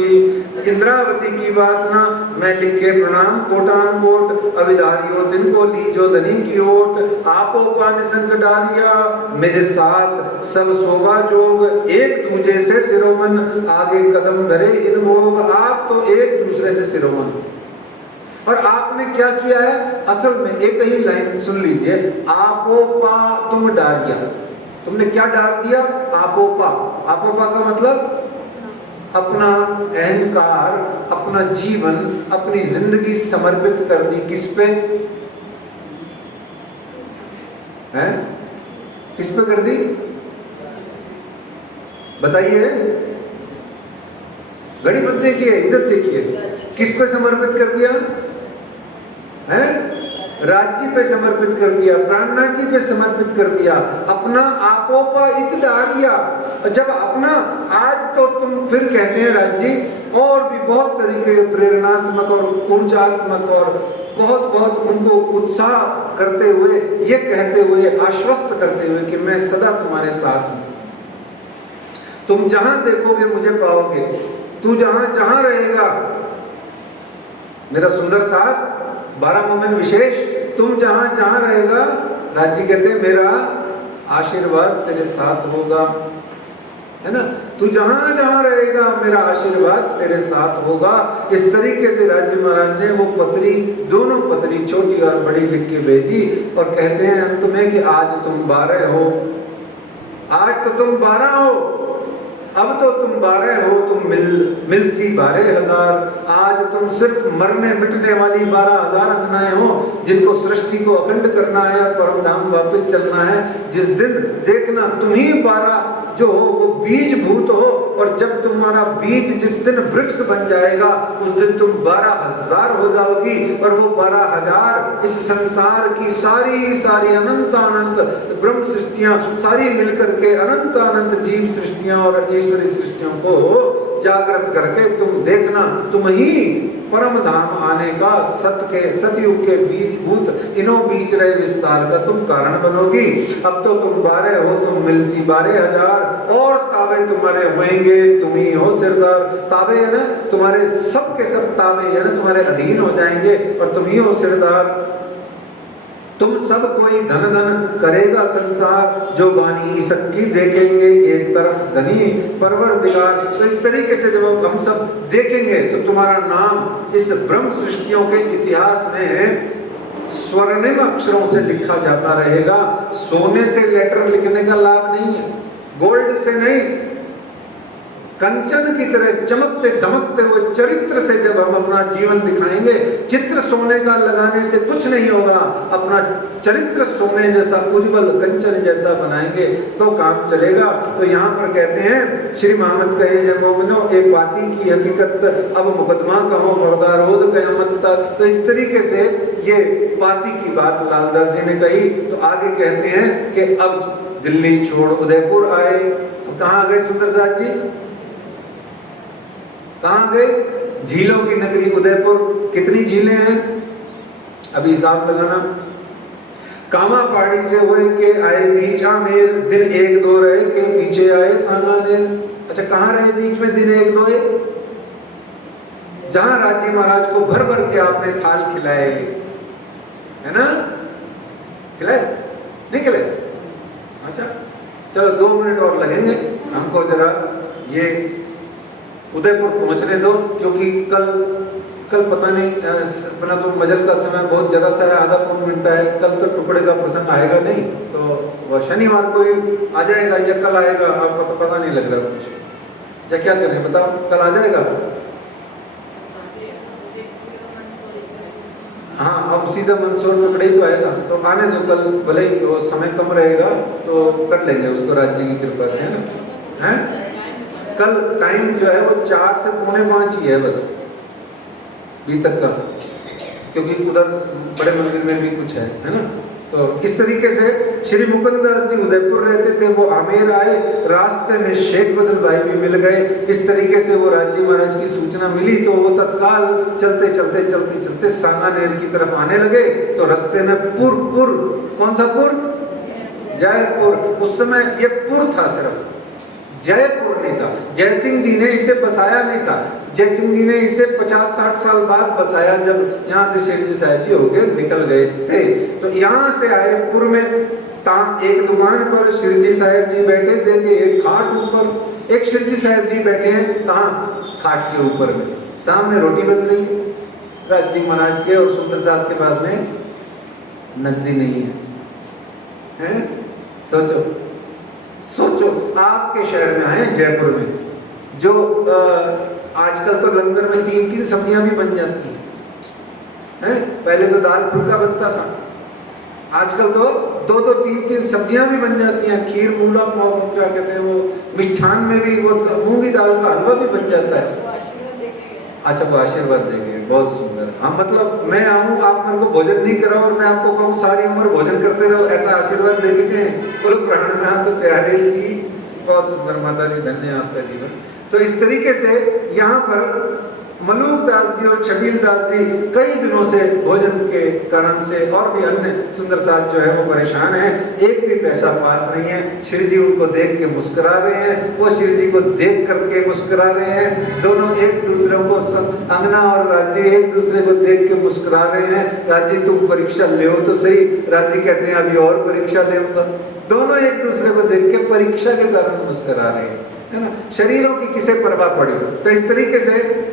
इंद्रावती की वासना में लिख के प्रणाम, कोटान कोट, अविधारियो तिनको लीजो धनी की ओट, आपो पान संग डारिया, मेरे साथ सब शोभा जोग, एक दूजे से सिरोमन, आगे कदम धरे इन भोग। आप तो एक दूसरे से सिरोमन, और आपने क्या किया है असल में, एक ही लाइन सुन लीजिए, आपोपा तुम डारिया, तुमने क्या डाल दिया, आपोपा। आपोपा का मतलब अपना अहंकार, अपना जीवन, अपनी जिंदगी समर्पित कर दी। किस पे है, किस पे कर दी बताइए, घड़ी मत देखिए, इधर देखिए, किस पे समर्पित कर दिया है, राज्य पे समर्पित कर दिया, प्राणनाथ जी पे समर्पित कर दिया, अपना आपोपा इत डारिया। जब अपना, आज तो तुम फिर कहते हैं राज्य, और भी बहुत तरीके प्रेरणात्मक और ऊर्जात्मक और बहुत उनको उत्साह करते हुए, ये कहते हुए, आश्वस्त करते हुए कि मैं सदा तुम्हारे साथ हूं, तुम जहां देखोगे मुझे पाओगे, तू जहां जहां रहेगा मेरा सुंदर साथ, 12 मोमिन विशेष, तुम जहां जहां रहेगा, राज्य कहते मेरा आशीर्वाद तेरे साथ होगा, है ना। तू जहां जहां रहेगा मेरा आशीर्वाद तेरे साथ होगा। इस तरीके से राज्य महाराज ने वो पत्री, दोनों पत्री छोटी और बड़ी लिख के भेजी, और कहते हैं अंत में कि आज तुम 12 हो, आज तो तुम 12 हो, अब तो तुम 12 हो, तुम मिल सी 12,000। आज तुम सिर्फ मरने मिटने वाली 12,000 अंगनाएं हो, जिनको सृष्टि को अखंड करना है और परम धाम वापस चलना है। जिस दिन देखना तुम ही 12 जो हो वो बीज भूत हो, और जब तुम्हारा बीज जिस दिन वृक्ष बन जाएगा, उस दिन तुम 12,000 हो जाओगी, और वो 12,000 इस संसार की सारी अनंत ब्रह्म सृष्टियां सारी मिलकर के अनंत जीव सृष्टियां और ईश्वरी सृष्टियों को जागृत करके तुम देखना, तुम ही परम धाम आने का सतयुग के बीज भूत इनो बीच रहे विस्तार का तुम कारण बनोगी। अब तो तुम 12 हो, तुम मिल सी 12,000, और ताबे तुम्हारे होंगे, तुम ही हो सिरदार। ताबे है ना, तुम्हारे सब के सब ताबे है ना, तुम्हारे अधीन हो जाएंगे, और तुम ही हो सिरदार। तुम सब कोई धन धन करेगा संसार, जो बानी सबकी देखेंगे एक तरफ धनी परवरदिगार। तो इस तरीके से जब हम सब देखेंगे तो तुम्हारा नाम इस ब्रह्म सृष्टियों के इतिहास में स्वर्णिम अक्षरों से लिखा जाता रहेगा। सोने से लेटर लिखने का लाभ नहीं है, गोल्ड से नहीं, कंचन की तरह चमकते धमकते हुए चरित्र से जब हम अपना जीवन दिखाएंगे, चित्र सोने का लगाने से कुछ नहीं होगा, अपना चरित्र सोने जैसा उज्जवल कंचन जैसा बनाएंगे तो काम चलेगा। तो यहाँ पर कहते हैं श्री मोहम्मद कहे जब मोमिनो ए बाती की हकीकत, अब मुकदमा कहो पर्दा रोज कयामत तक। तो इस तरीके से ये पाती की बात लालदास जी ने कही। तो आगे कहते हैं कि अब दिल्ली छोड़ उदयपुर आए। कहाँ गए सुंदर साथ जी, कहाँ गए? झीलों की नगरी उदयपुर। कितनी झीलें हैं अभी हिसाब लगाना। कामा पहाड़ी से हुए के आए बीच आमेर, दिन 1-2 रहे के पीछे आए सांगानेर। अच्छा, कहाँ रहे बीच में दिन 1-2? जहां राज्य महाराज को भर भर के आपने थाल खिलाए, है ना? खिलाए नहीं खिलाए? अच्छा चलो 2 मिनट और लगेंगे हमको जरा ये उदयपुर पहुंचने दो, क्योंकि कल पता नहीं अपना तो मजल का समय बहुत जरा सा है, आधा पौन मिनट है, कल तो टुकड़े का प्रसंग आएगा नहीं, तो वह शनिवार को ही आ जाएगा या कल आएगा, आप पता नहीं लग रहा कुछ, या क्या करें बताओ, कल आ जाएगा? हाँ, अब सीधा मंदसौर टुकड़े ही तो आएगा, तो आने दो, कल भले ही वो समय कम रहेगा तो कर लेंगे उसको राज्य की कृपा से, है ना? हैं? कल टाइम जो है वो 4 से 4:45 ही है बस बी तक का, क्योंकि उधर बड़े मंदिर में भी कुछ है ना? तो इस तरीके से श्री मुकुंददास जी उदयपुर रहते थे, वो आमेर आए, रास्ते में शेख बदल भाई भी मिल गए। इस तरीके से वो राज्य महाराज की सूचना मिली तो वो तत्काल चलते सांगानेर की तरफ आने लगे। तो रास्ते में पुर, कौन सा पुर? जयपुर। उस समय ये पुर था, सिर्फ जयपुर नहीं था। जयसिंह जी ने इसे बसाया नहीं था, जयसिंह जी ने इसे 50-60 साल बाद बसाया, जब यहाँ से शेख जी साहब जी होके निकल गए थे। तो यहाँ से आए पुर में, एक दुकान पर श्री जी साहब जी बैठे देखे, एक खाट ऊपर एक श्री जी साहब जी बैठे हैं, कहाँ? खाट के ऊपर में, सामने रोटी बन रही है राज जी महाराज के, और सुंदर साहब के पास में नकदी नहीं है, हैं? सोचो आपके शहर में आए जयपुर में, जो आजकल तो लंगर में 3-3 सब्जियां भी बन जाती हैं। पहले तो दाल फुल्का बनता था, आजकल तो 2-2, 3-3 सब्जियां भी बन जाती हैं। खीर, मूला, क्या कहते हैं वो, मिष्ठान में भी वो मूंगी दाल का हलवा भी बन जाता है। अच्छा, वो आशीर्वाद देंगे, बहुत सुंदर। हाँ, मतलब मैं आऊँ, आप मेरे को भोजन नहीं कराओ और मैं आपको कहूँ सारी उम्र भोजन करते रहो, ऐसा आशीर्वाद देके गए। बोलो प्राणनाथ प्यारे की, बहुत सुंदर माता जी, धन्य आपका जीवन। तो इस तरीके से यहाँ पर मलूक दास जी और छबील दास जी कई दिनों से भोजन के कारण से और भी अन्य सुंदर साथ जो है वो परेशान हैं, एक भी पैसा पास नहीं है। श्री जी उनको देख के मुस्कुरा रहे हैं, वो श्री जी को देख करके मुस्कुरा रहे हैं। दोनों एक दूसरे को, अंगना और राज्य एक दूसरे को देख के मुस्कुरा रहे हैं। राज्य तुम परीक्षा ले तो सही, राज्य कहते हैं अभी और परीक्षा लेऊंगा। दोनों एक दूसरे को देख के परीक्षा के कारण मुस्कुरा रहे हैं, है ना? शरीरों की किसे परवाह पड़ी। तो इस तरीके से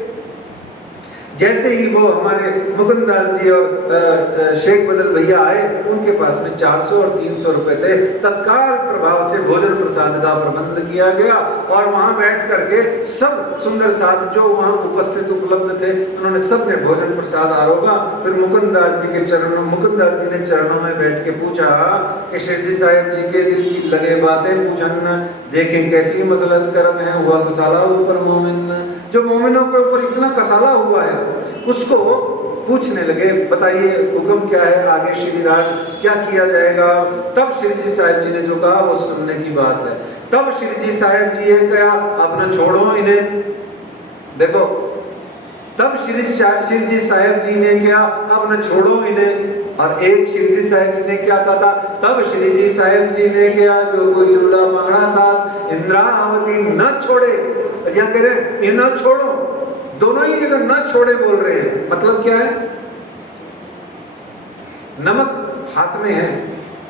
जैसे ही वो हमारे मुकुंददास जी और शेख बदल भैया आए, उनके पास में 400 और 300 रुपए थे। तत्काल प्रभाव से भोजन प्रसाद का प्रबंध किया गया और वहां बैठ करके सब सुंदर साथ जो वहां उपस्थित उपलब्ध थे, उन्होंने सब ने भोजन प्रसाद आरोगा। फिर मुकुंददास जी ने चरणों में बैठ के पूछा कि शेख जी साहब जी के दिल की लगे बातें पूछन, देखें कैसी मसलत करम है, हुआ कसाला ऊपर मोमिन। जो मोमिनों के ऊपर इतना कसाला हुआ है उसको पूछने लगे, बताइए हुक्म क्या है, आगे श्री राज क्या किया जाएगा। तब श्री जी साहब जी ने जो कहा वो सुनने की बात है। तब श्री जी साहब जी ये कहा, अब न छोड़ो इन्हें। देखो, तब श्री जी साहब जी ने क्या, अब न छोड़ो इन्हें। और एक श्री जी साहब जी ने क्या कहा था, तब श्री जी साहब जी ने क्या, जो कोई लूला मंगड़ा साथ इंद्रावती न छोड़े, या कह रहे ये न छोड़ो, दोनों ही जगह न छोड़े बोल रहे हैं। मतलब क्या है? नमक हाथ में है,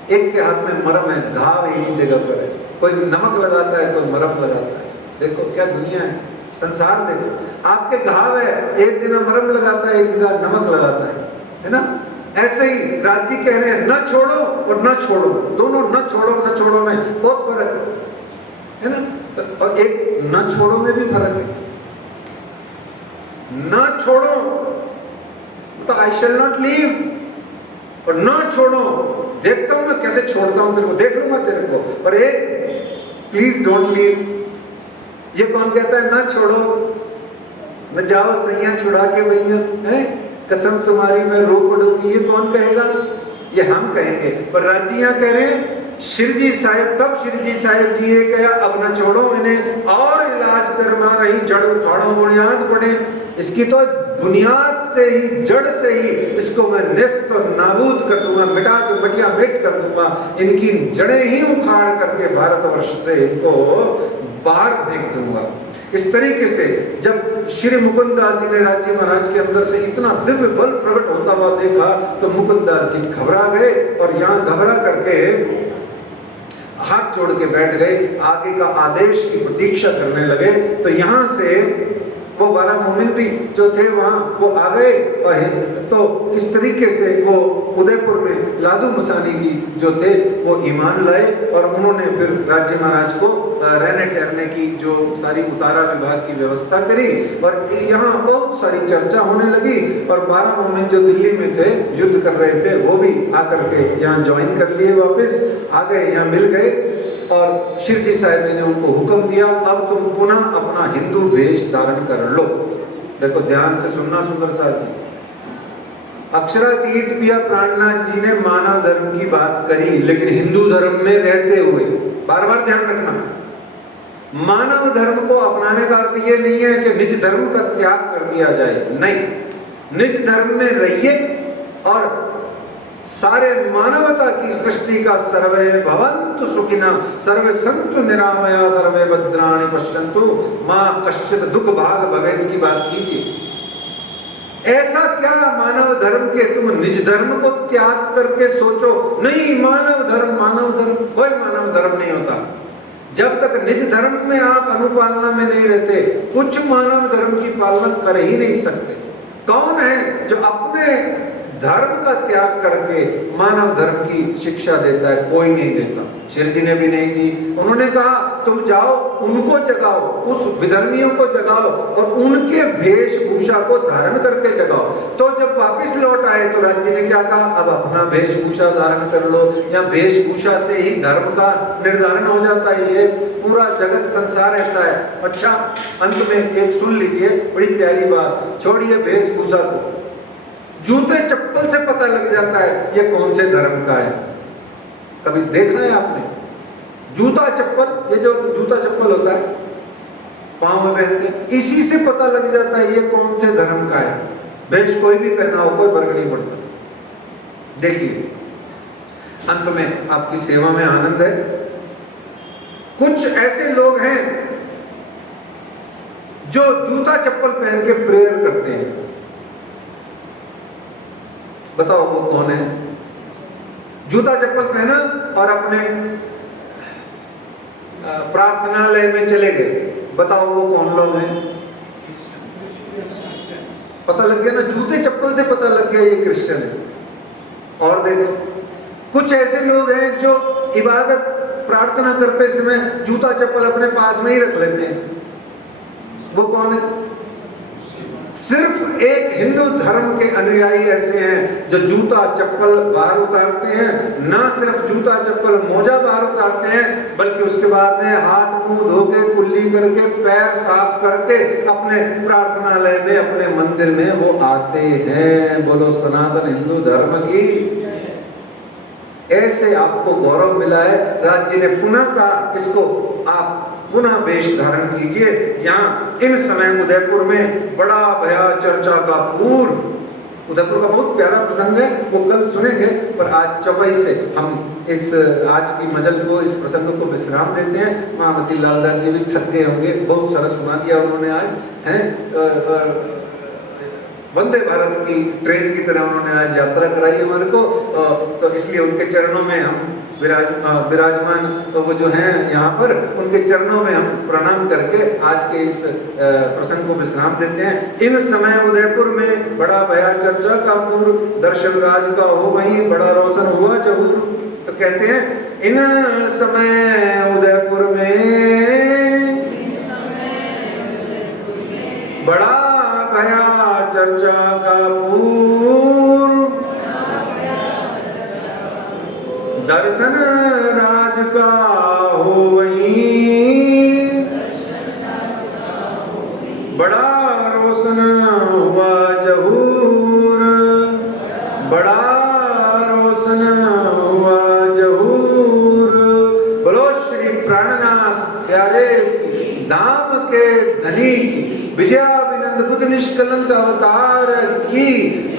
एक के हाथ में मरम है, घाव एक ही जगह पर है। कोई नमक लगाता है, कोई मरम लगाता है। देखो क्या दुनिया है, संसार देखो। आपके घाव है, एक जगह मरम लगाता है, एक जगह नमक लगाता है ना? ऐसे ही राज्य कह रहे हैं न छोड़ो और न छोड़ो, दोनों न छोड़ो में बहुत फर्क है ना? तो और एक न छोड़ो में भी फर्क है। न छोड़ो तो आई शैल नॉट लीव, और न छोड़ो देखता हूं मैं कैसे छोड़ता हूं तेरे को, देख लूंगा तेरे को। और एक प्लीज डोंट लीव, ये कौन कहता है? न छोड़ो, न जाओ सैया छुड़ा के भैया, है कसम तुम्हारी मैं रो पड़ूंगी, ये कौन कहेगा? ये हम कहेंगे। पर राज्य कह रहे हैं श्री जी साहब, तब श्री जी साहब जी ये कहा, अब न छोड़ो इन्हें और इलाज करवा रही, जड़ उखाड़ो बुनियाद पड़े। इसकी तो बुनियाद से ही, जड़ से ही इसको मैं नेस्त और नाबूद कर दूंगा, मिटा के बटिया मिट कर दूंगा। इनकी जड़ें ही उखाड़ करके भारतवर्ष से इनको बाहर फेंक दूंगा। इस तरीके से जब श्री मुकुंददास जी ने राज्य महाराज के अंदर से इतना दिव्य बल प्रकट होता हुआ देखा तो मुकुंददास जी घबरा गए और यहाँ घबरा करके हाथ जोड़ के बैठ गए, आगे का आदेश की प्रतीक्षा करने लगे। तो यहाँ से वो 12 मोमिन भी जो थे वहाँ वो आ गए। और तो इस तरीके से वो उदयपुर में लादू मसानी जी जो थे वो ईमान लाए और उन्होंने फिर राज्य महाराज को रहने ठहरने की जो सारी उतारा विभाग की व्यवस्था करी। और यहाँ बहुत सारी चर्चा होने लगी और 12 मोमिन जो दिल्ली में थे युद्ध कर रहे थे वो भी आकर के यहाँ ज्वाइन कर लिए, वापस आ गए, यहाँ मिल गए। और शिरजी साहब जी ने उनको हुक्म दिया, अब तुम पुनः अपना हिंदू वेश धारण कर लो। देखो ध्यान से सुनना सुंदर साहब जी, अक्षरातीत पिया प्राणनाथ जी ने मानव धर्म की बात करी, लेकिन हिंदू धर्म में रहते हुए, बार बार ध्यान रखना, मानव धर्म को अपनाने का अर्थ ये नहीं है कि निज धर्म का त्याग कर दिया जाए, नहीं, निज धर्म में रहिए और सारे मानवता की सृष्टि का सर्वे भवन्तु सुखिनः सर्वे सन्तु निरामया सर्वे भद्राणि पश्यन्तु मां कश्चित् दुख भाग भवेत् की बात कीजिए। ऐसा क्या मानव धर्म के तुम निज धर्म को त्याग करके सोचो, नहीं मानव धर्म कोई मानव धर्म नहीं होता जब तक निज धर्म में आप अनुपालना में नहीं रहते। कुछ मानव धर्म की पालना कर ही नहीं सकते। कौन है जो अपने धर्म का त्याग करके मानव धर्म की शिक्षा देता है? कोई नहीं देता। शिरजी ने भी नहीं दी। उन्होंने कहा तुम जाओ उनको जगाओ, उस विधर्मियों को जगाओ और उनके वेशभूषा को धारण करके जगाओ। तो जब वापस लौट आए तो राज्य ने क्या कहा, अब अपना वेशभूषा धारण कर लो, या वेशभूषा से ही धर्म का निर्धारण हो जाता है। ये पूरा जगत संसार ऐसा है। अच्छा, अंत में एक सुन लीजिए बड़ी प्यारी बात, छोड़िए वेशभूषा को, जूते चप्पल से पता लग जाता है ये कौन से धर्म का है। कभी देखा है आपने जूता चप्पल, ये जो जूता चप्पल होता है पांव में पहनते हैं, इसी से पता लग जाता है ये कौन से धर्म का है। वेश कोई भी पहना हो कोई फर्क नहीं पड़ता। देखिए अंत में आपकी सेवा में आनंद है। कुछ ऐसे लोग हैं जो जूता चप्पल पहन के प्रेयर करते हैं। बताओ वो कौन है? जूता चप्पल पहना और अपने प्रार्थनालय में चले गए। बताओ वो कौन लोग हैं? पता लग गया ना, जूते चप्पल से पता लग गया ये क्रिश्चियन है। और देखो कुछ ऐसे लोग हैं जो इबादत प्रार्थना करते समय जूता चप्पल अपने पास में ही रख लेते हैं। वो कौन है? सिर्फ एक हिंदू धर्म के अनुयायी ऐसे हैं जो जूता चप्पल बाहर उतारते हैं। ना सिर्फ जूता चप्पल मोजा बाहर उतारते हैं, बल्कि उसके बाद में हाथ मुंह धो के कुल्ली करके पैर साफ करके अपने प्रार्थनालय में अपने मंदिर में वो आते हैं। बोलो सनातन हिंदू धर्म की। ऐसे आपको गौरव मिला है। राज्य ने पुनः कहा इसको आप पुनः वेश धारण कीजिए। यहाँ इन समय उदयपुर में बड़ा भया चर्चा का पूर्व, उदयपुर का बहुत प्यारा प्रसंग है, वो कल सुनेंगे, पर आज चौपाई से हम इस आज की मजल को, इस प्रसंग को विश्राम देते हैं। महामती लालदास जी भी थक गए होंगे, बहुत सारा सुना दिया उन्होंने आज हैं। वंदे भारत की ट्रेन की तरह उन्होंने आज यात्रा कराई हमारे को, तो इसलिए उनके चरणों में हम विराजमान वो जो हैं यहाँ पर, उनके चरणों में हम प्रणाम करके आज के इस प्रसंग को विश्राम देते हैं। इन समय उदयपुर में बड़ा भया चर्चा का पूर्व, दर्शन राज का हो वहीं बड़ा रोशन हुआ जहूर। तो कहते हैं इन समय उदयपुर में बड़ा भया चर्चा का पूर्व, दर्शन राज का हो वहीं बड़ा रोशन हुआ जहूर, बड़ा रोशन हुआ जहूर। बोलो श्री प्राणनाथ प्यारे धाम के धनी की, विजयाभिनंद बुद्ध निष्कलंक अवतार की,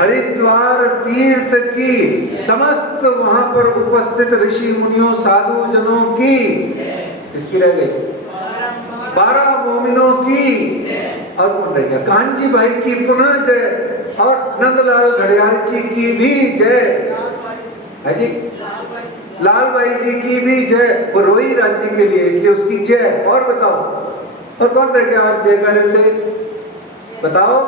हरिद्वार तीर्थ की, समस्त वहां पर उपस्थित ऋषि मुनियों साधु जनों की, किसकी रह गई? 12 मोमिनों की। और कौन रह गया? कांजी भाई की पुनः जय, और नंदलाल घड़ियाल जी की भी जय है जी, लाल भाई जी की भी जय। वो रोई राज्य के लिए, इसलिए उसकी जय। और बताओ और कौन रह गया आज जयकारे से? बताओ।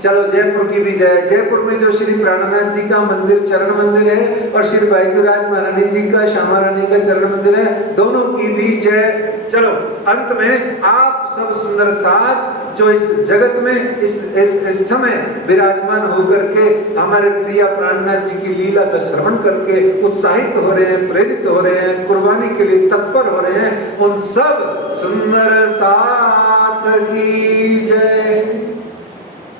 चलो जयपुर की भी जय। जयपुर में जो श्री प्राणनाथ जी का मंदिर, चरण मंदिर है, और श्री बैजूराज महारानी जी का, श्यामा रानी का चरण मंदिर है, दोनों की भी जय। चलो अंत में आप सब सुंदर साथ जो इस जगत में इस समय विराजमान होकर के हमारे प्रिय प्राणनाथ जी की लीला का श्रवण करके उत्साहित हो रहे हैं, प्रेरित हो रहे हैं, कुर्बानी के लिए तत्पर हो रहे हैं, उन सब सुंदर साथ की जय।